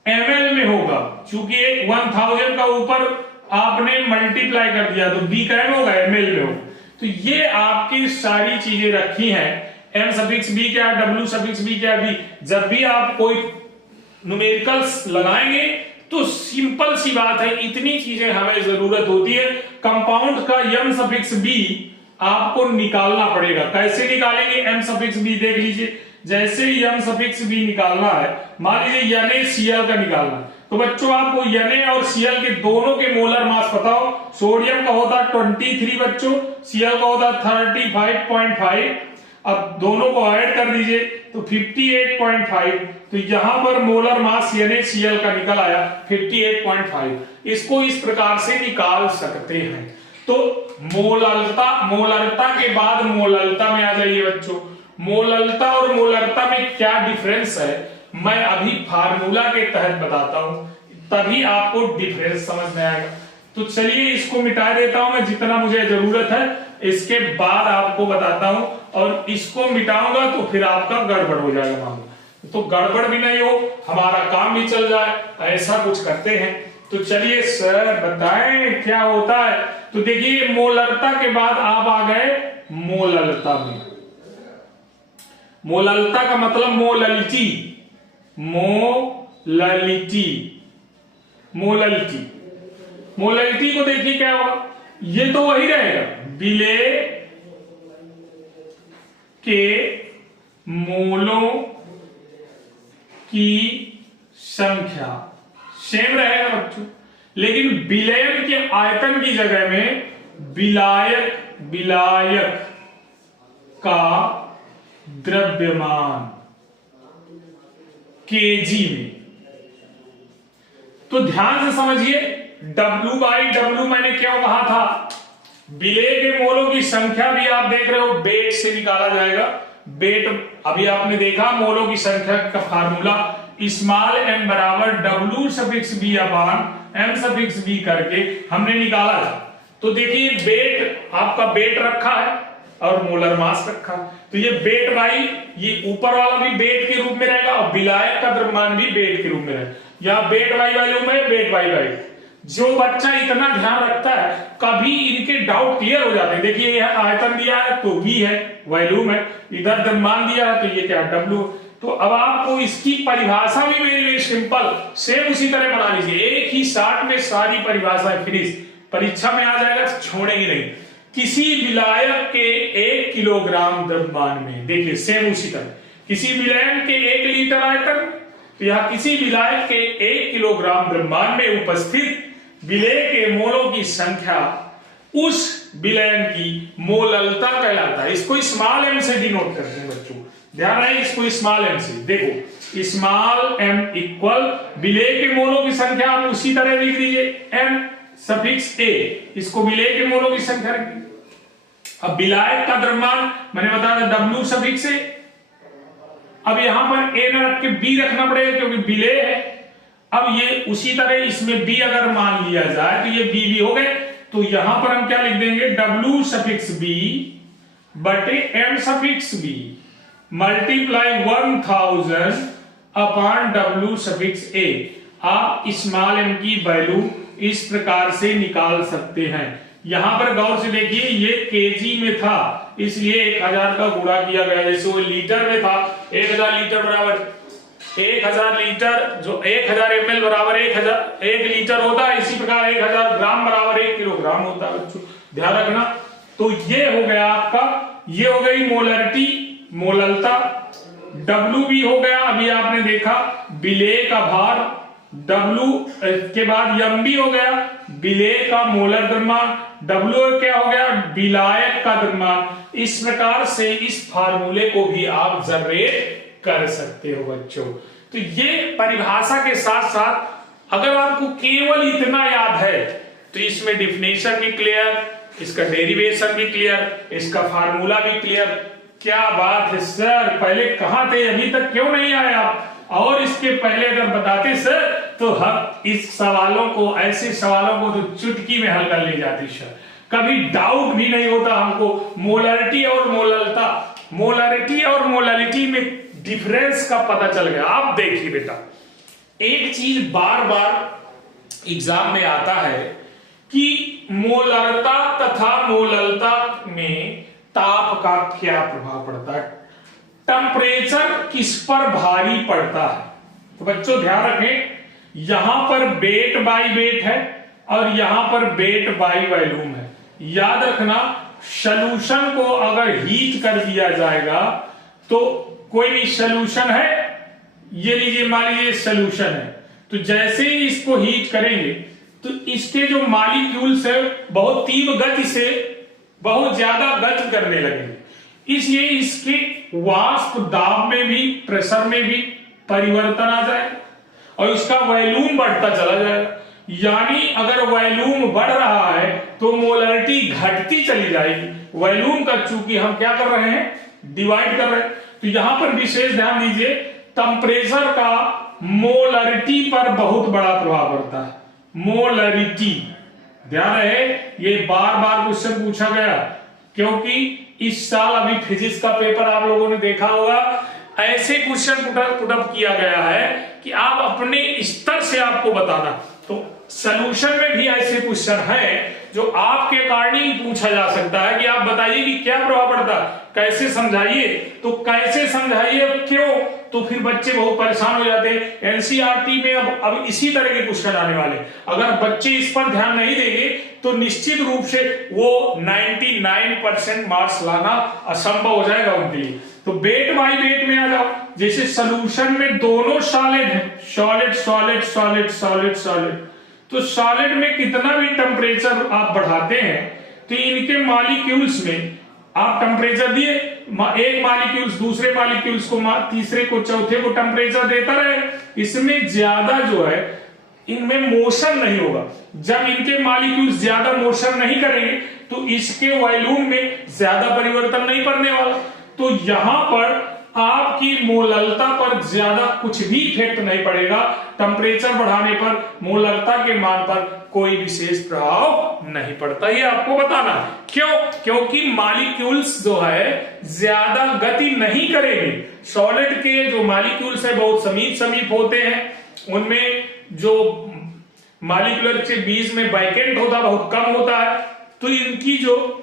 ml में होगा, चूंकि 1000 का ऊपर आपने मल्टीप्लाई कर दिया तो b का m होगा, ml में होगा। तो ये आपकी सारी चीजें रखी हैं, M∩B क्या है, W∩B क्या है, b। जब भी आप कोई न्यूमेरिकल्स लगाएंगे तो सिंपल सी बात है, इतनी चीजें हमें जरूरत होती है। कंपाउंड का M∩B आपको निकालना पड़ेगा। कैसे निकालेंगे M∩B, देख लीजिए, जैसे M∩B निकालना है, मान लीजिए NaCl का निकालना है, तो बच्चों आपको Na और Cl के दोनों के मोलर मास पता हो। सोडियम का होता है 23 बच्चों, Cl का होता है 35.5। अब दोनों को ऐड कर दीजिए तो 58.5, तो यहां पर मोलर मास NaCl का निकल आया 58.5। इसको इस प्रकार से निकाल सकते हैं। तो मोलरता के बाद मोललता में आ जाइए बच्चों। मोललता और मोलरता में क्या डिफरेंस है, मैं अभी फार्मूला के तहत बताता हूं, तभी आपको डिफरेंस समझ में आएगा। तो चलिए इसको मिटा देता हूं मैं जितना मुझे जरूरत है, इसके बाद आपको बताता हूं, और इसको मिटाऊंगा तो फिर आपका गड़बड़ हो जाएगा मामला। तो गड़बड़ भी नहीं हो, हमारा काम भी चल जाए, ऐसा कुछ करते हैं। तो चलिए सर बताएं क्या होता है। तो देखिए मोलरता के बाद आप आ गए मोललता में। मोललता का मतलब मोललिटी, मोललिटी को देखिए क्या होगा, ये तो वही रहेगा, विलेय के मोलों की संख्या सेम रहेगा बच्चों, लेकिन विलयन के आयतन की जगह में विलायक का द्रव्यमान केजी में। तो ध्यान से समझिए, W/W मैंने क्यों कहा था, विलेय के मोलों की संख्या भी आप देख रहे हो बेट से निकाला जाएगा। बेट अभी आपने देखा, मोलों की संख्या का फार्मूला स्मॉल m बराबर W∩B/m∩B करके हमने निकाला था। तो देखिए बेट, आपका बेट रखा है और मोलर मास रखा, तो ये बेट बाई, ये ऊपर वाला भी बेट के रूप में रहेगा और विलायक का द्रव्यमान भी बेट के रूप में रहेगा। या बेट बाई वॉल्यूम है, बेट बाई वॉल्यूम। जो बच्चा इतना ध्यान रखता है, कभी इनके डाउट क्लियर हो जाते हैं। देखिए यह आयतन दिया है तो V है, वॉल्यूम है, इधर द्रव्यमान दिया है तो ये क्या W। तो अब आपको इसकी परिभाषा भी वेरी सिंपल, सेम उसी तरह बना लीजिए, एक ही शॉट में सारी परिभाषाएं फिनिश। परीक्षा में आ जाएगा, छोड़ेंगे नहीं। किसी विलायक के 1 किलोग्राम द्रव्यमान में, देखिए सेम उसी तरह, किसी विलायक के 1 लीटर आयतन, तो यहाँ किसी विलायक के 1 किलोग्राम द्रव्यमान में उपस्थित विलेय के मोलों की संख्या उस विलयन की मोललता कहलाता है। इसको स्मॉल एम से डिनोट करते हैं बच्चों, ध्यान रहे, इसको स्मॉल एम से। देखो स्मॉल एम इक्वल विलेय के मोलों की संख्या, आप उसी तरह लिख दीजिए एम सफिक्स ए, इसको विलेय के मोलों की संख्या रखिए। अब विलायक का द्रव्यमान मैंने बताया था W सफिक्स ए, अब यहां पर ए न रख के बी रखना पड़ेगा क्योंकि विलेय है। अब ये उसी तरह इसमें बी अगर मान लिया जाए तो ये बी भी हो गए, तो यहां पर हम क्या लिख देंगे W सफिक्स बी बटे M suffix B multiply 1000 upon W suffix A. आप स्मॉल m की वैल्यू इस प्रकार से निकाल सकते हैं। यहां पर गौर से देखिए, ये केजी में था इसलिए 1000 का गुणा किया गया, जैसे वो लीटर में था 1000 लीटर बराबर 1000 लीटर, जो 1000 ml बराबर 1 लीटर होता है, इसी प्रकार 1000 ग्राम बराबर 1 किलोग्राम होता है बच्चों, ध्यान रखना। तो ये हो गया आपका, ये हो गई मोलरिटी, मोललता। W भी हो गया, अभी आपने देखा विलेय का भार, W के बाद M भी हो गया विलेय का मोलर द्रव्यमान, W क्या हो गया विलायक का द्रव्यमान। इस प्रकार से इस फार्मूले को भी आप जनरेट कर सकते हो बच्चों। तो ये परिभाषा के साथ साथ अगर आपको केवल इतना याद है तो इसमें डिफिनेशन भी क्लियर, इसका डेरिवेशन भी क्लियर, इसका फार्मूला भी क्लियर। क्या बात है सर, पहले कहां थे, अभी तक क्यों नहीं आए आप? और इसके पहले अगर बताते सर तो हम इस सवालों को, ऐसे सवालों को तो चुटकी में हल कर ले जाते सर, कभी डाउट भी नहीं होता हमको। मोलरिटी और मोललता, मोलरिटी और मोललिटी में डिफरेंस का पता चल गया। आप देखिए बेटा, एक चीज बार बार एग्जाम में आता है कि मोलरता तथा मोललता में ताप का क्या प्रभाव पड़ता है, टेम्परेचर किस पर भारी पड़ता है। तो बच्चों ध्यान रखें, यहां पर वेट बाई वेट है और यहां पर वेट बाई वॉल्यूम है। याद रखना, सॉल्यूशन को अगर हीट कर दिया जाएगा तो कोई भी सॉल्यूशन है, ये लीजिए मान लीजिए सॉल्यूशन है, तो जैसे ही इसको हीट करेंगे तो इसके जो मॉलिक्यूल्स है बहुत तीव्र गति से बहुत ज्यादा गति करने लगेंगे, इसलिए इसके वाष्प दाब में भी, प्रेशर में भी परिवर्तन आ जाए और इसका वॉल्यूम बढ़ता चला जाएगा। यानी अगर वॉल्यूम बढ़ रहा है तो मोलरिटी घटती चली जाएगी। वॉल्यूम का चूंकि हम क्या कर रहे हैं, डिवाइड कर रहे हैं, तो यहां पर विशेष ध्यान दीजिए, टेम्परेचर का मोलरिटी पर बहुत बड़ा प्रभाव पड़ता है। मोलरिटी, ध्यान रहे, ये बार बार क्वेश्चन पूछा गया क्योंकि इस साल अभी फिजिक्स का पेपर आप लोगों ने देखा होगा, ऐसे क्वेश्चन पुटअप किया गया है कि आप अपने स्तर से आपको बताना। तो सॉल्यूशन में भी ऐसे क्वेश्चन है जो आपके अकॉर्डिंग पूछा जा सकता है कि आप बताइए कि क्या प्रभाव पड़ता है, कैसे समझाइए। तो कैसे समझाइए, क्यों, तो फिर बच्चे बहुत परेशान हो जाते हैं। एनसीईआरटी में अब इसी तरह के क्वेश्चन आने वाले, अगर बच्चे इस पर ध्यान नहीं देंगे तो निश्चित रूप से वो 99% मार्क्स लाना असंभव हो जाएगा उनके लिए। तो वेट बाई वेट में आ जाओ, जैसे सॉल्यूशन में दोनों सॉलिड है, solid solid solid solid solid, तो सॉलिड में कितना भी टेम्परेचर आप बढ़ाते हैं तो इनके मॉलिक्यूल्स में आप टेम्परेचर दिए, एक मॉलिक्यूल्स दूसरे मॉलिक्यूल्स को, तीसरे को, चौथे को टेम्परेचर देता रहे, इसमें ज्यादा जो है इनमें मोशन नहीं होगा। जब इनके मॉलिक्यूल्स ज्यादा मोशन नहीं करेंगे तो इसके वॉल्यूम में ज्यादा परिवर्तन नहीं पड़ने वाला। तो यहां पर आपकी मोललता पर ज्यादा कुछ भी इफेक्ट नहीं पड़ेगा, टेम्परेचर बढ़ाने पर मोललता के मान पर कोई विशेष प्रभाव नहीं पड़ता। ये आपको बताना है। क्यों? क्योंकि मॉलिक्यूल्स जो है ज्यादा गति नहीं करेंगे। सॉलिड के जो मॉलिक्यूल्स है बहुत समीप समीप होते हैं, उनमें जो मॉलिक्यूलर के बीच में बैकेंट होता बहुत कम होता है, तो इनकी जो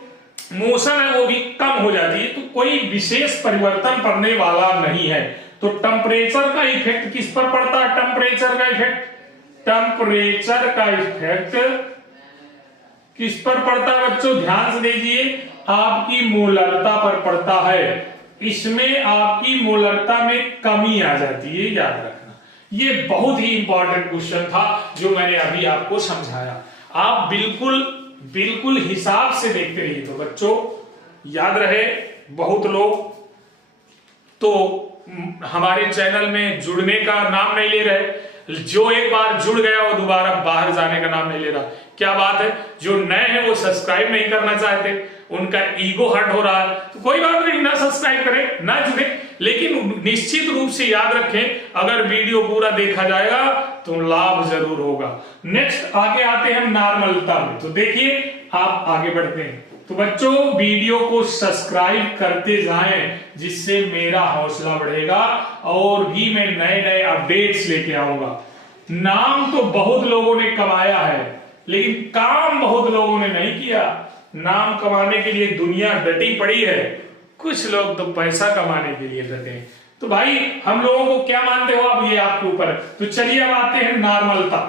मोशन है वो भी कम हो जाती है, तो कोई विशेष परिवर्तन पड़ने वाला नहीं है। तो टेम्परेचर का इफेक्ट किस पर पड़ता है? टेम्परेचर का इफेक्ट किस पर पड़ता है बच्चों, ध्यान से देखिए, आपकी मोलरता पर पड़ता है। इसमें आपकी मोलरता में कमी आ जाती है, याद रखना। ये बहुत ही इंपॉर्टेंट क्वेश्चन था जो मैंने अभी आपको समझाया। आप बिल्कुल बिल्कुल हिसाब से देखते रहिए। तो बच्चों याद रहे, बहुत लोग तो हमारे चैनल में जुड़ने का नाम नहीं ले रहे। जो एक बार जुड़ गया वो दोबारा बाहर जाने का नाम नहीं ले रहा। क्या बात है, जो नए हैं वो सब्सक्राइब नहीं करना चाहते, उनका ईगो हर्ट हो रहा है। तो कोई बात नहीं, ना सब्सक्राइब करें ना जुड़े, लेकिन निश्चित रूप से याद रखें, अगर वीडियो पूरा देखा जाएगा तो लाभ जरूर होगा। नेक्स्ट आगे आते हैं नॉर्मलता में। तो देखिए आप आगे बढ़ते हैं। तो बच्चों वीडियो को सब्सक्राइब करते जाएं, जिससे मेरा हौसला बढ़ेगा और भी मैं नए नए अपडेट्स लेके आऊंगा। नाम तो बहुत लोगों ने कमाया है, लेकिन काम बहुत लोगों ने नहीं किया। नाम कमाने के लिए दुनिया डटी पड़ी है, कुछ लोग तो पैसा कमाने के लिए डटे हैं। तो भाई हम लोगों को क्या मानते हो आप, ये आपके ऊपर है। तो चलिए अब आते हैं नॉर्मलता।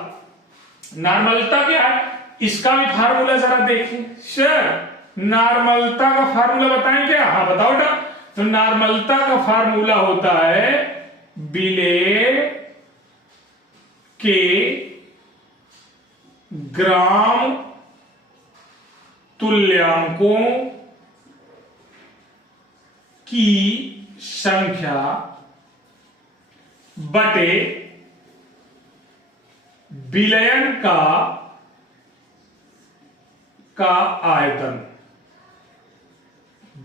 नॉर्मलता क्या है, इसका भी फार्मूला जरा देखिए। सर नॉर्मलता का फार्मूला बताएं क्या? हाँ बताओ बेटा। तो नॉर्मलता का फार्मूला होता है विलेय के ग्राम तुल्यांकों की संख्या बटे विलयन का आयतन।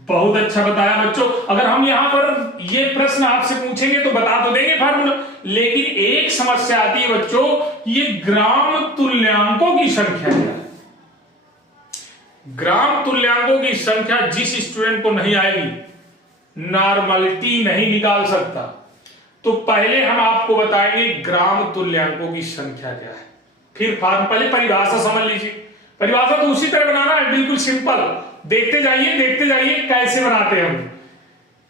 बहुत अच्छा बताया बच्चों। अगर हम यहां पर ये प्रश्न आपसे पूछेंगे तो बता तो देंगे फार्मूला, लेकिन एक समस्या आती है बच्चों, ये ग्राम तुल्यांकों की संख्या क्या है। ग्राम तुल्यांकों की संख्या जिस स्टूडेंट को नहीं आएगी, नॉर्मलिटी नहीं निकाल सकता। तो पहले हम आपको बताएंगे ग्राम तुल्यांकों की संख्या क्या है, फिर पहले परिभाषा समझ लीजिए। परिभाषा तो उसी तरह बनाना है, बिल्कुल सिंपल। देखते जाइए कैसे बनाते हैं हम।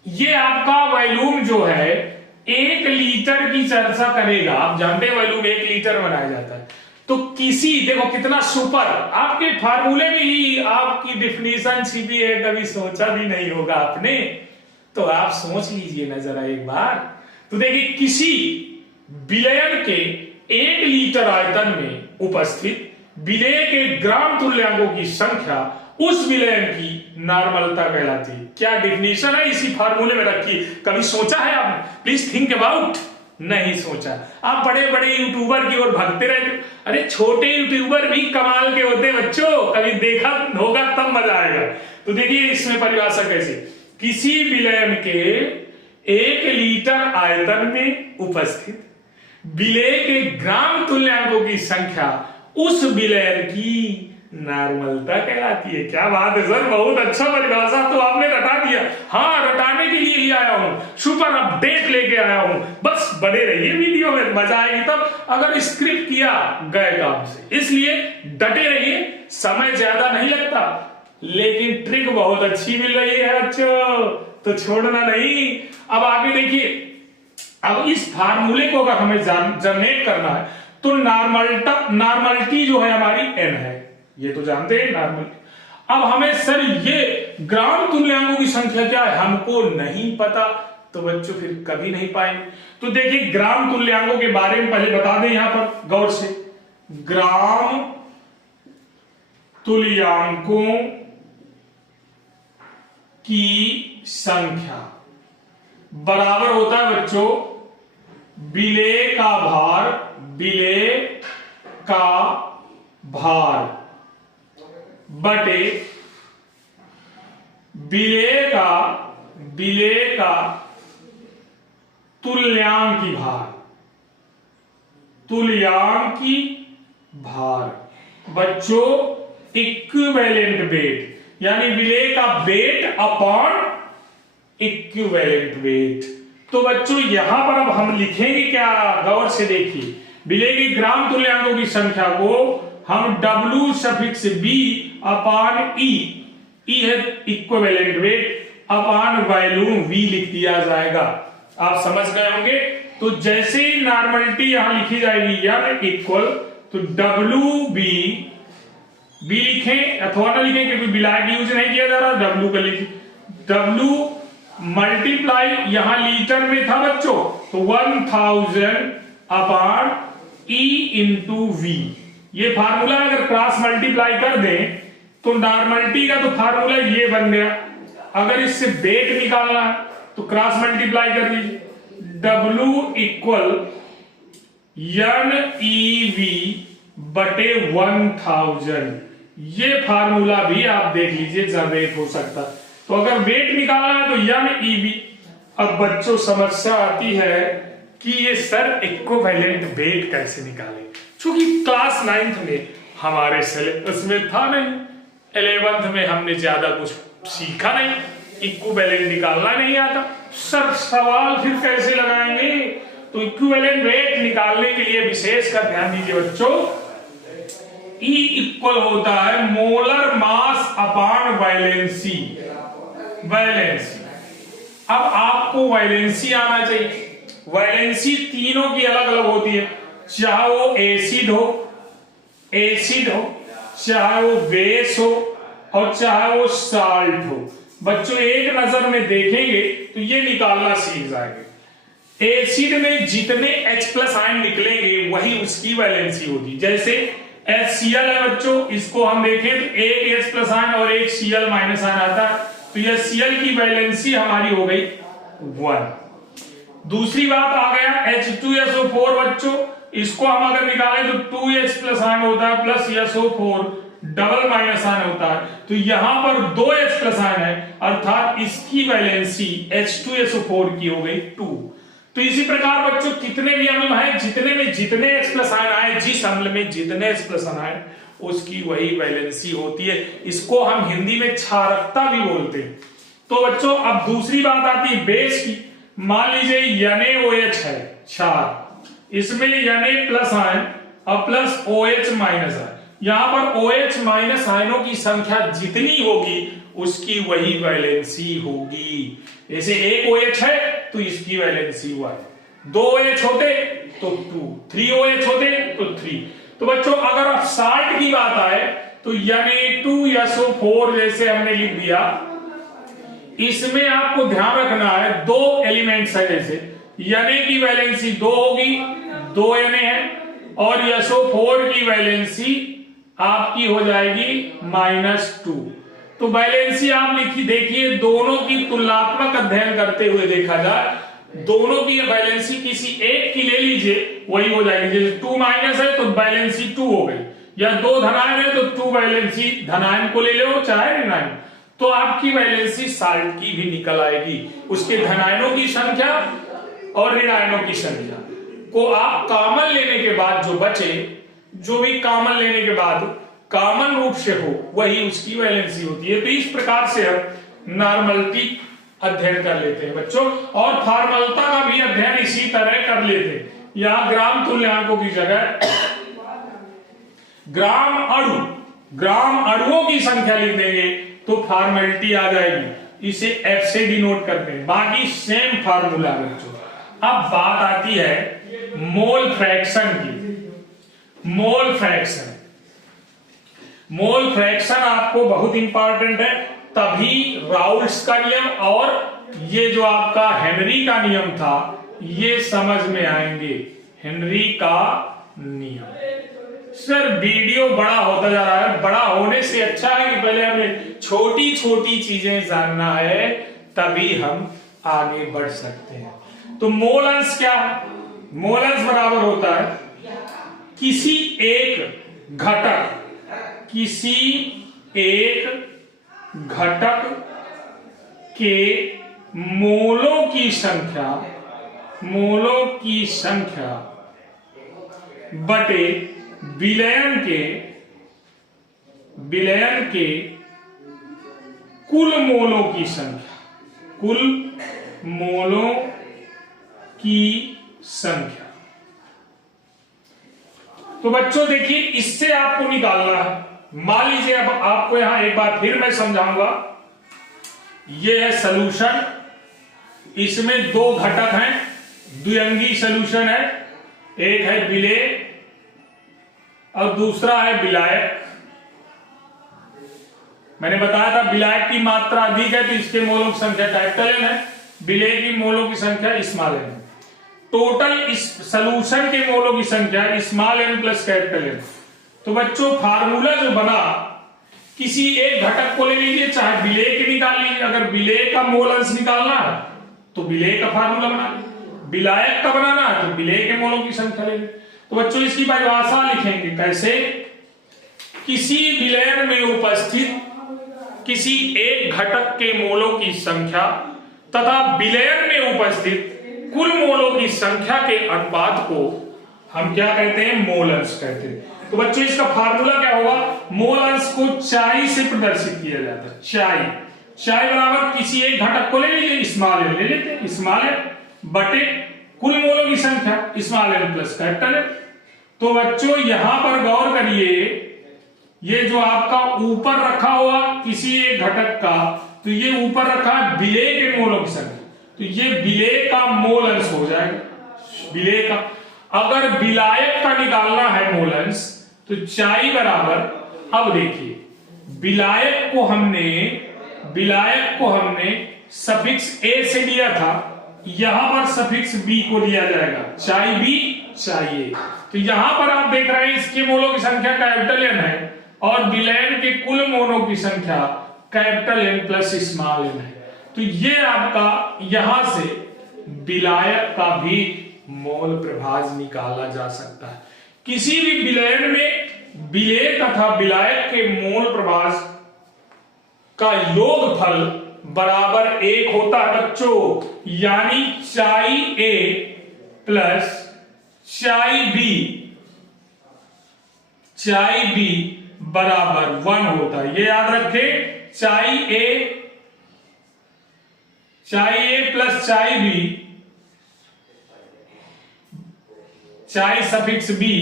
ये आपका वॉल्यूम जो है 1 लीटर की चर्चा करेगा। आप जानते हैं वॉल्यूम 1 लीटर बनाया जाता है। तो किसी, देखो कितना सुपर, आपके फार्मूले में ही आपकी डेफिनेशन छिपी है, कभी सोचा भी नहीं होगा आपने। तो आप सोच लीजिए ना जरा एक बार। तो देखिए किसी विलयन के 1 लीटर आयतन में उपस्थित विलेय के ग्राम तुल्यांकों की संख्या उस विलयन की नॉर्मलता कहलाती है। क्या डेफिनेशन है, इसी फार्मूले में रखी। कभी सोचा है आपने? Please think about. नहीं सोचा। आप बड़े बड़े यूट्यूबर की ओर भागते रहते। अरे छोटे यूट्यूबर भी कमाल के होते बच्चों, कभी देखा होगा तब मजा आएगा। तो देखिए इसमें परिभाषा कैसे, किसी विलयन के 1 लीटर आयतन में उपस्थित विलेय के ग्राम तुल्यांकों की संख्या उस विलयन की नॉर्मलता कहलाती है। क्या बात है सर, बहुत अच्छा परिभाषा तो आपने रटा दिया। हाँ, रटाने के लिए ही आया हूं, सुपर अपडेट लेके आया हूं। बस बने रहिए वीडियो में, मजा आएगी तब। अगर स्क्रिप्ट किया गए काम से, इसलिए डटे रहिए। समय ज्यादा नहीं लगता, लेकिन ट्रिक बहुत अच्छी मिल रही है बच्चों, तो छोड़ना नहीं। अब आगे देखिए, अब इस फार्मूले को अगर हमें जनरेट करना है तो नॉर्मलिटी जो है हमारी n है, ये तो जानते हैं नॉर्मलिटी। अब हमें सर ये ग्राम तुल्यांकों की संख्या क्या है हमको नहीं पता, तो बच्चों फिर कभी नहीं पाएंगे। तो देखिए ग्राम तुल्यांकों के बारे में पहले बता दें यहां पर गौर से। ग्राम तुल्यांकों की संख्या बराबर होता है बच्चों विलेय का भार, विलेय का भार बटे विलेय का तुल्यांकी भार, तुल्यांकी भार बच्चों इक्विवेलेंट वेट, यानी विलेय का वेट अपॉन इक्विवेलेंट वेट। तो बच्चों यहां पर अब हम लिखेंगे क्या, गौर से देखिए। विलेय के ग्राम तुल्यांकों की संख्या को हम W सफिक्स B अपान E है इक्विवेलेंट वेट, अपान वॉल्यूम V लिख दिया जाएगा। आप समझ गए होंगे। तो जैसे ही नॉर्मलिटी यहां लिखी जाएगी यानी इक्वल, तो WB बी लिखें अथवा ना लिखें क्योंकि विलायक यूज नहीं किया जा रहा, डब्ल्यू का लिखिए। डब्ल्यू मल्टीप्लाई यहां लीटर में था बच्चों, तो 1000 अपॉन E इंटू वी। ये फार्मूला अगर क्रॉस मल्टीप्लाई कर दें तो नॉर्मलिटी का तो फार्मूला ये बन गया। अगर इससे वेट निकालना है तो क्रॉस मल्टीप्लाई कर दीजिए, W इक्वल NEV बटे 1000। ये फार्मूला भी आप देख लीजिए जनरेट हो सकता। तो अगर वेट निकालना है तो NEV। अब बच्चों समस्या आती है कि ये सर इक्विवेलेंट वेट कैसे निकालें, क्योंकि क्लास 9th में हमारे सिलेबस में था नहीं, 11th में हमने ज्यादा कुछ सीखा नहीं, इक्विवेलेंट निकालना नहीं आता। सर सवाल फिर कैसे लगाएंगे? तो इक्विवेलेंट वेट निकालने के लिए विशेष कर ध्यान दीजिए बच्चों, E इक्वल होता है molar mass upon valency. Valency, अब आपको वैलेंसी आना चाहिए। वैलेंसी तीनों की अलग अलग होती है, चाहे वो एसिड हो, चाहे वो बेस हो और चाहे वो साल्ट हो। बच्चों एक नजर में देखेंगे तो ये निकालना सीख जाएंगे। एसिड में जितने H+ आयन निकलेंगे वही उसकी वैलेंसी होगी। जैसे HCl है बच्चों, इसको हम देखें तो एक H+ आयन और एक Cl- आयन आता है, तो यह Cl की वैलेंसी हमारी हो गई 1। दूसरी बात आ गया H2SO4 बच्चों, इसको हम अगर निकालें तो 2H+ आयन होता है plus SO4 double minus ion होता है, तो यहां पर 2 H+ आयन है, अर्थात इसकी वैलेंसी H2SO4 की हो गई 2। तो इसी प्रकार बच्चों कितने भी अम्ल हैं, जितने में जितने H+ आयन आए, जिस अम्ल में जितने H+ आयन आए उसकी वही वैलेंसी होती है। इसको हम हिंदी में क्षारकता भी बोलते हैं। तो बच्चों अब दूसरी बात आती है बेस की। मान लीजिए NaOH है क्षार, इसमें Na+ आयन और प्लस OH- आयन। यहां पर OH- आयनों की संख्या जितनी होगी उसकी वही वैलेंसी होगी। जैसे एक OH है तो इसकी वैलेंसी 1, 2 OH होते तो 2, 3 OH होते तो 3। तो बच्चों अगर आप साल्ट की बात आए तो Na2SO4 जैसे हमने लिख दिया, इसमें आपको ध्यान रखना है 2 एलिमेंट्स है। जैसे Na की वैलेंसी 2 होगी, 2 Na है, और SO4 की वैलेंसी आपकी हो जाएगी -2। तो वैलेंसी आप लिखी देखिए, दोनों की तुलनात्मक अध्ययन करते हुए देखा जाए, दोनों की वैलेंसी किसी एक की ले लीजिए वही हो जाएगी। जैसे 2 माइनस है तो वैलेंसी 2 हो गई, या 2 धनायन है तो 2 वैलेंसी धनायन को ले लो चाहे ऋणायन, तो आपकी वैलेंसी साल्ट की भी निकल आएगी। उसके धनायनों की संख्या और ऋणायनों की संख्या को आप कॉमन लेने के बाद जो बचे, जो भी कॉमन लेने के बाद कॉमन रूप से हो वही उसकी वैलेंसी होती है। तो इस प्रकार से हम नॉर्मलिटी अध्ययन कर लेते हैं बच्चों, और फॉर्मलता का भी अध्ययन इसी तरह कर लेते हैं। यहां ग्राम तुल्यांकों की जगह ग्राम अणुओं की संख्या लिख देंगे तो फॉर्मेलिटी आ जाएगी। इसे F से डिनोट करते हैं, बाकी सेम फार्मूला बच्चों। अब बात आती है मोल फ्रैक्शन की। मोल फ्रैक्शन आपको बहुत इंपॉर्टेंट है, तभी राउल्ट्स का नियम और ये जो आपका हेनरी का नियम था ये समझ में आएंगे। हेनरी का नियम। सर वीडियो बड़ा होता जा रहा है, बड़ा होने से अच्छा है कि पहले हमें छोटी छोटी चीजें जानना है, तभी हम आगे बढ़ सकते हैं। तो मोल अंश क्या है? मोल अंश बराबर होता है किसी एक घटक के मोलों की संख्या बटे विलयन के कुल मोलों की संख्या। तो बच्चों देखिए इससे आपको निकालना है। मान लीजिए अब आपको यहां एक बार फिर मैं समझाऊंगा। यह है सॉल्यूशन, इसमें 2 घटक हैं, द्विअंगी सॉल्यूशन है, एक है विलेय और दूसरा है विलायक। मैंने बताया था विलायक की मात्रा अधिक है तो इसके मोलों की संख्या कैपिटल एन है, विलेय की मोलों की संख्या स्मॉल एन है। टोटल इस सॉल्यूशन के मोलों की संख्या small N plus capital N. तो बच्चों फार्मूला जो बना, किसी एक घटक को ले लीजिए, चाहे विलेय के निकाल लीजिए। अगर विलेय का मोल अंश निकालना है तो विलेय का फार्मूला बना लीजिए, विलायक का बनाना है तो विलेय के मोलों की संख्या ले लीजिए। तो बच्चों इसकी परिभाषा लिखेंगे कैसे, किसी विलयन में उपस्थित किसी एक घटक के मोलों की संख्या तथा विलयन में उपस्थित कुल मोलों की संख्या के अनुपात को हम क्या कहते हैं, मोल अंश कहते हैं। तो बच्चों इसका फार्मूला क्या होगा, मोल अंश को चाई से प्रदर्शित किया जाता है। चाई बराबर किसी एक घटक को ले लीजिए, स्मॉल एन ले लेते हैं, स्मॉल एन बटे कुल मोलों की संख्या small N plus capital N. तो बच्चों यहां पर गौर करिए, ये जो आपका ऊपर रखा हुआ किसी एक घटक का, तो ये ऊपर रखा है विलेय के मोलों की संख्या, तो ये विलेय का मोल अंश हो जाएगा, विलेय का। अगर विलायक का निकालना है मोल अंश तो चाई बराबर, अब देखिए विलायक को हमने सफिक्स ए से लिया था, यहां पर सफिक्स बी को लिया जाएगा, चाई बी चाई ए। तो यहां पर आप देख रहे हैं इसके मोलों की संख्या कैपिटल एन है और विलयन के कुल मोलों की संख्या capital N plus small N है। तो ये आपका यहां से विलायक का भी मोल प्रभाज निकाला जा सकता है। किसी भी विलयन में विलेय तथा विलायक के मोल प्रभाज का योगफल बराबर 1 होता है बच्चों, यानी चाई ए प्लस चाई बी बराबर 1 होता है। ये याद रखें, चाई ए प्लस चाई बी, चाई सफिक्स बी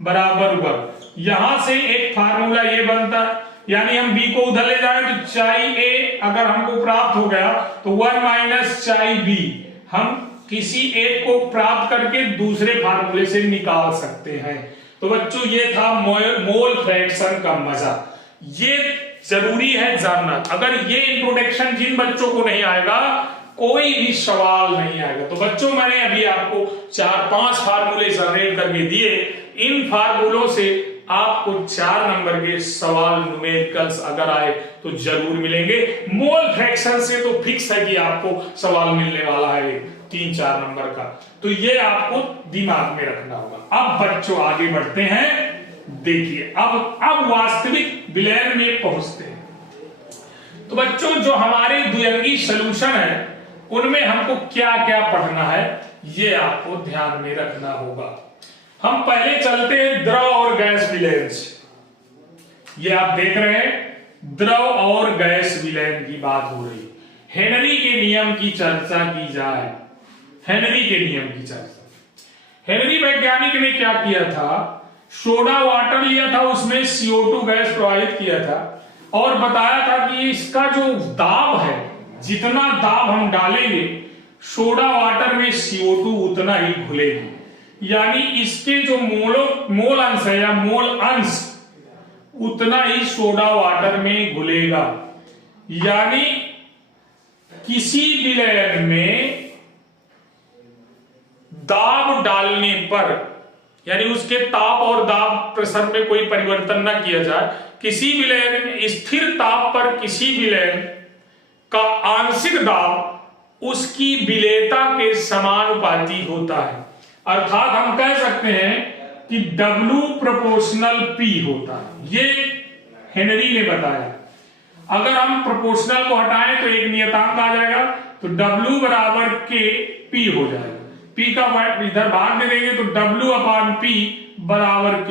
बराबर 1। यहां से एक फार्मूला ये बनता है, यानी हम बी को उधर ले जाए तो चाई ए अगर हमको प्राप्त हो गया तो 1 माइनस चाई बी हम किसी एक को प्राप्त करके दूसरे फार्मूले से निकाल सकते हैं। तो बच्चों ये था मोल फ्रैक्शन का मजा, ये जरूरी है जानना। अगर ये इंट्रोडक्शन जिन बच्चों को नहीं आएगा कोई भी सवाल नहीं आएगा। तो बच्चों मैंने अभी आपको 4-5 फार्मूले जनरेट करके दिए, इन फार्मूलों से आपको 4 नंबर के सवाल न्यूमेरिकल्स अगर आए तो जरूर मिलेंगे। मोल फ्रैक्शन से तो फिक्स है कि आपको सवाल मिलने वाला है 3-4 नंबर का, तो ये आपको दिमाग में रखना होगा। अब बच्चों आगे बढ़ते हैं, देखिए अब वास्तविक विलयन में पहुंचते हैं। तो बच्चों जो हमारे द्विअंगी सॉल्यूशन है उनमें हमको क्या क्या पढ़ना है ये आपको ध्यान में रखना होगा। हम पहले चलते हैं द्रव और गैस विलयन से। ये आप देख रहे हैं द्रव और गैस विलयन की बात हो रही। हेनरी के नियम की चर्चा की जाए। हेनरी के नियम की चर्चा, हेनरी वैज्ञानिक ने क्या किया था, सोडा वाटर लिया था, उसमें CO2 गैस प्रवाहित किया था और बताया था कि इसका जो दाब है, जितना दाब हम डालेंगे सोडा वाटर में CO2 उतना ही घुलेगी, यानी इसके जो मोल अंश है या मोल अंश उतना ही सोडा वाटर में घुलेगा। यानी किसी विलयन में दाब डालने पर, यानी उसके ताप और दाब प्रेशर में कोई परिवर्तन ना किया जाए, किसी विलयन में स्थिर ताप पर किसी विलयन का आंशिक दाब उसकी विलेयता के समानुपाती होता है। अर्थात हम कह सकते हैं कि W प्रोपोर्शनल P होता है। ये हेनरी ने बताया। अगर हम प्रोपोर्शनल को हटाएं तो एक नियतांक आ जाएगा, तो W बराबर K P हो जाएगा। P का इधर भाग दे देंगे तो W अपान P बराबर K,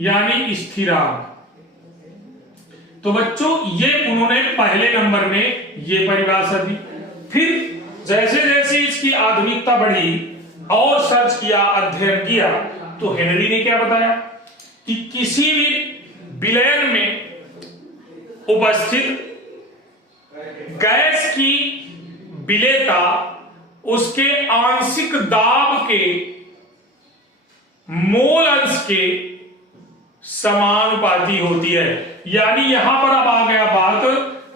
यानी स्थिरांक। तो बच्चों ये उन्होंने पहले नंबर में ये परिभाषा दी। फिर जैसे जैसे इसकी आधुनिकता बढ़ी और सर्च किया, अध्ययन किया, तो हेनरी ने क्या बताया कि किसी भी विलयन में उपस्थित गैस की विलेयता उसके आंशिक दाब के मोल अंश के समानुपाती होती है। यानी यहां पर अब आ गया बात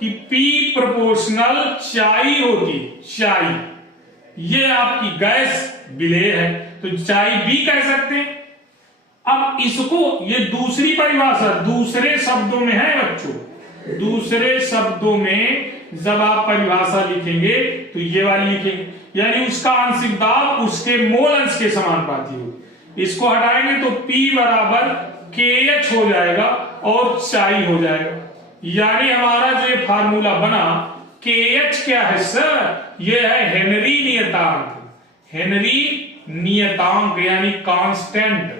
कि P प्रोपोर्शनल चाई होती, चाई ये आपकी गैस विलेय है तो चाई B कह सकते हैं। अब इसको ये दूसरी परिभाषा दूसरे शब्दों में है बच्चों, दूसरे शब्दों में जब आप परिभाषा लिखेंगे तो ये वाली लिखेंगे, यानी उसका आंशिक दाब उसके मोल अंश के समानुपाती हो। इसको हटाएंगे तो P बराबर KH हो जाएगा और चाई हो जाएगा। यानी हमारा जो ये फार्मूला बना KH क्या है सर, ये है हेनरी नियतांक, हेनरी नियतांक यानी कांस्टेंट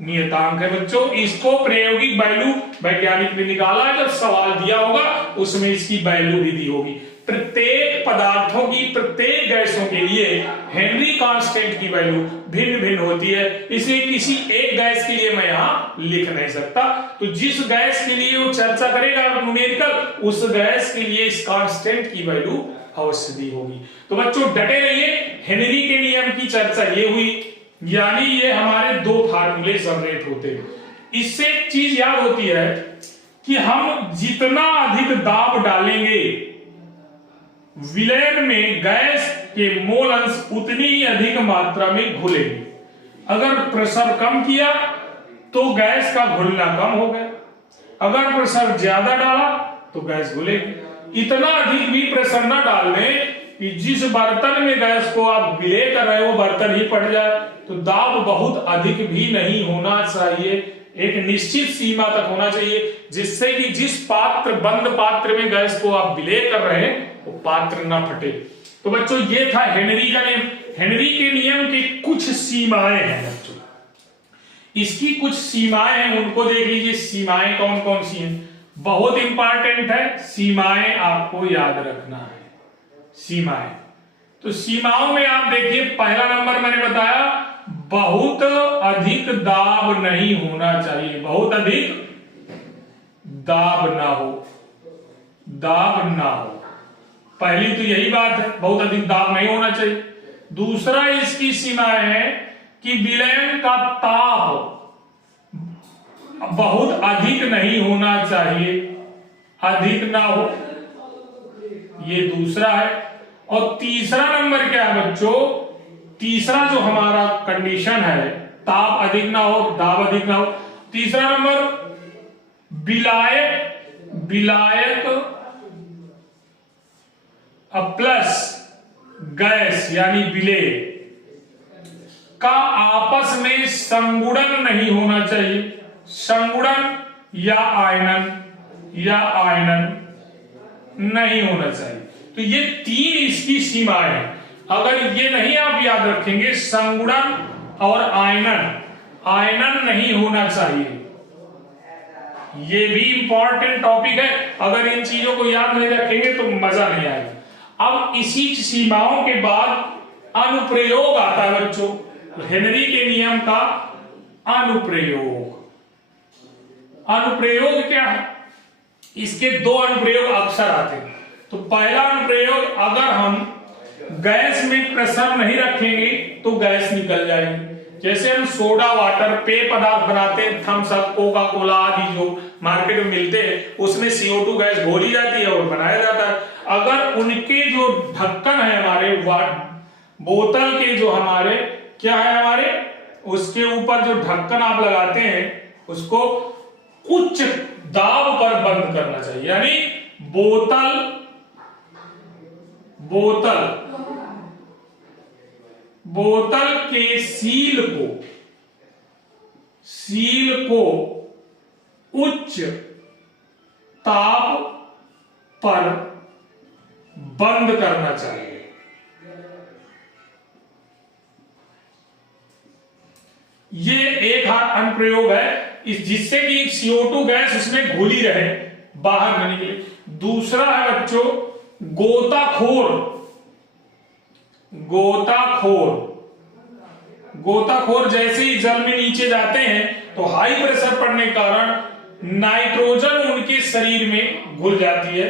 नियतांक है बच्चों। इसको प्रायोगिक वैल्यू वैज्ञानिक ने निकाला है, जब सवाल दिया होगा उसमें इसकी वैल्यू भी दी होगी। प्रत्येक पदार्थों की प्रत्येक गैसों के लिए हेनरी कांस्टेंट की वैल्यू भिन्न भिन्न होती है, इसलिए किसी एक गैस के लिए मैं यहां लिख नहीं सकता। तो जिस गैस के लिए वो चर्चा करेगा न्यूमेरिकल, उस गैस के लिए इस कांस्टेंट की वैल्यू अवश्य दी होगी। तो बच्चों डटे रहिए, हेनरी के नियम की चर्चा ये हुई, यानी ये हमारे दो फार्मूले जनरेट होते हैं। इससे एक चीज याद होती है कि हम जितना अधिक दाब डालेंगे विलयन में गैस के मोल अंश उतनी ही अधिक मात्रा में घुलेंगे। अगर प्रेशर कम किया तो गैस का घुलना कम हो गया, अगर प्रेशर ज्यादा डाला तो गैस घुलेगी। इतना अधिक भी प्रेशर ना डाल दें कि जिस बर्तन में गैस को आप विलय कर रहे हो वो बर्तन ही फट जाए। तो दाब बहुत अधिक भी नहीं होना चाहिए, एक निश्चित सीमा तक होना चाहिए, जिससे कि जिस पात्र बंद पात्र में गैस को आप विलय कर रहे हैं वो पात्र ना फटे। तो बच्चों ये था हेनरी का नियम। हेनरी के नियम की कुछ सीमाएं हैं बच्चों, इसकी कुछ सीमाएं हैं, उनको देख लीजिए। सीमाएं कौन कौन सी हैं, बहुत इंपॉर्टेंट है, सीमाएं आपको याद रखना है। सीमाएं, तो सीमाओं में आप देखिए पहला नंबर मैंने बताया बहुत अधिक दाब नहीं होना चाहिए, बहुत अधिक दाब ना हो, दाब ना हो। पहली तो यही बात है, बहुत अधिक दाब नहीं होना चाहिए। दूसरा इसकी सीमा है कि विलयन का ताप बहुत अधिक नहीं होना चाहिए, अधिक ना हो, ये दूसरा है। और तीसरा नंबर क्या है बच्चों, तीसरा जो हमारा कंडीशन है ताप अधिक ना हो, दाब अधिक ना हो। तीसरा नंबर विलायक प्लस गैस यानी विलेय का आपस में संगुणन नहीं होना चाहिए, संगुणन या आयनन नहीं होना चाहिए। तो ये तीन इसकी सीमाएं हैं। अगर ये नहीं आप याद रखेंगे, संगुणन और आयनन नहीं होना चाहिए, ये भी इंपॉर्टेंट टॉपिक है। अगर इन चीजों को याद नहीं रखेंगे तो मजा नहीं आएगा। अब इसी सीमाओं के बाद अनुप्रयोग आता है बच्चों, हेनरी के नियम का अनुप्रयोग। अनुप्रयोग क्या है, इसके दो अनुप्रयोग अक्सर आते हैं। तो पहला अनुप्रयोग, अगर हम गैस में प्रेशर नहीं रखेंगे तो गैस निकल जाएगी। जैसे हम सोडा वाटर पेय पदार्थ बनाते हैं, थम्स अप, कोका कोला आदि जो मार्केट में मिलते हैं, उसमें CO2 गैस घोली जाती है और बनाया जाता है। अगर उनके जो ढक्कन है हमारे बोतल के, जो हमारे क्या है हमारे, उसके ऊपर जो ढक्कन आप लगाते हैं उसको उच्च दाब पर बंद करना चाहिए। यानी बोतल के सील को उच्च ताप पर बंद करना चाहिए। ये एक अनुप्रयोग है, जिससे कि CO2 गैस इसमें घुली रहे, बाहर न निकले। दूसरा है बच्चों गोताखोर जैसे ही जल में नीचे जाते हैं तो हाई प्रेशर पड़ने के कारण नाइट्रोजन उनके शरीर में घुल जाती है,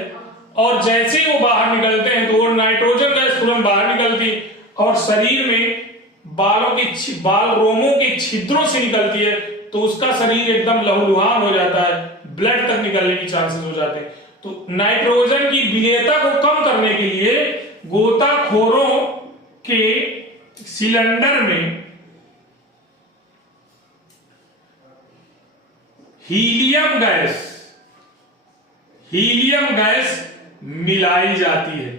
और जैसे ही वो बाहर निकलते हैं तो वो नाइट्रोजन गैस तुरंत बाहर निकलती है और शरीर में बाल रोमों के छिद्रों से निकलती है, तो उसका शरीर एकदम लहूलुहान हो जाता है, ब्लड तक निकलने की चांसेस हो जाते हैं। तो नाइट्रोजन की विलेयता को कम करने के लिए गोताखोरों के सिलेंडर में हीलियम गैस मिलाई जाती है।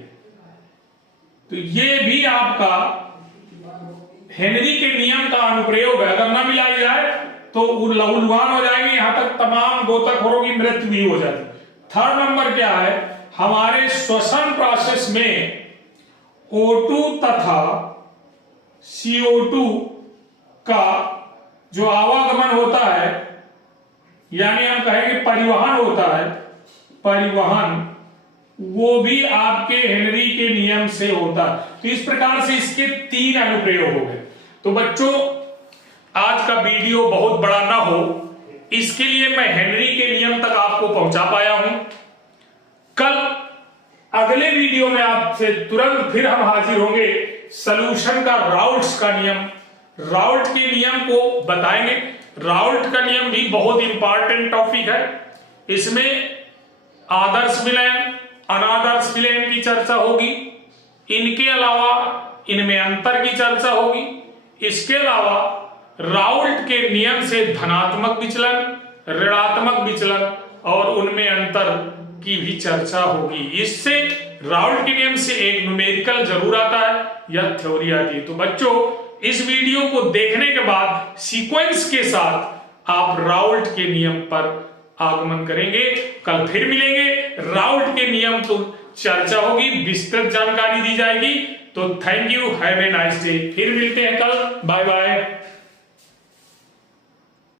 तो ये भी आपका हेनरी के नियम का अनुप्रयोग है। अगर ना मिलाई जाए तो वो लहूलुहान हो जाएंगे, यहां तक तमाम गोताखोरों की मृत्यु भी हो जाती है। थर्ड नंबर क्या है, हमारे श्वसन प्रोसेस में O2 तथा CO2 का जो आवागमन होता है, यानी हम कहेंगे परिवहन होता है, परिवहन वो भी आपके हेनरी के नियम से होता है। तो इस प्रकार से इसके 3 अनुप्रयोग हो गए। तो बच्चों, आज का वीडियो बहुत बड़ा ना हो, इसके लिए मैं हेनरी के नियम तक आपको पहुंचा पाया हूं। कल अगले वीडियो में आपसे तुरंत फिर हम हाजिर होंगे, सॉल्यूशन का राउल्ट्स का नियम, राउल्ट के नियम को बताएंगे। राउल्ट का नियम भी बहुत इंपॉर्टेंट टॉपिक है। इसमें आदर्श विलयन, अनादर्श विलयन की चर्चा होगी। इनके अलावा इनमें अंतर की चर्चा होगी। इसके अलावा राउल्ट के नियम से धनात्मक विचलन, ऋणात्मक विचलन और उनमें अंतर की भी चर्चा होगी। इससे राउल्ट के नियम से एक न्यूमेरिकल जरूर आता है या थ्योरी आती है। तो बच्चों, इस वीडियो को देखने के बाद सीक्वेंस के साथ आप राउल्ट के नियम पर आगमन करेंगे। कल फिर मिलेंगे, राउल्ट के नियम तो चर्चा होगी, विस्तृत जानकारी दी जाएगी। तो thank you, have a nice day. फिर मिलते हैं कल, बाय बाय।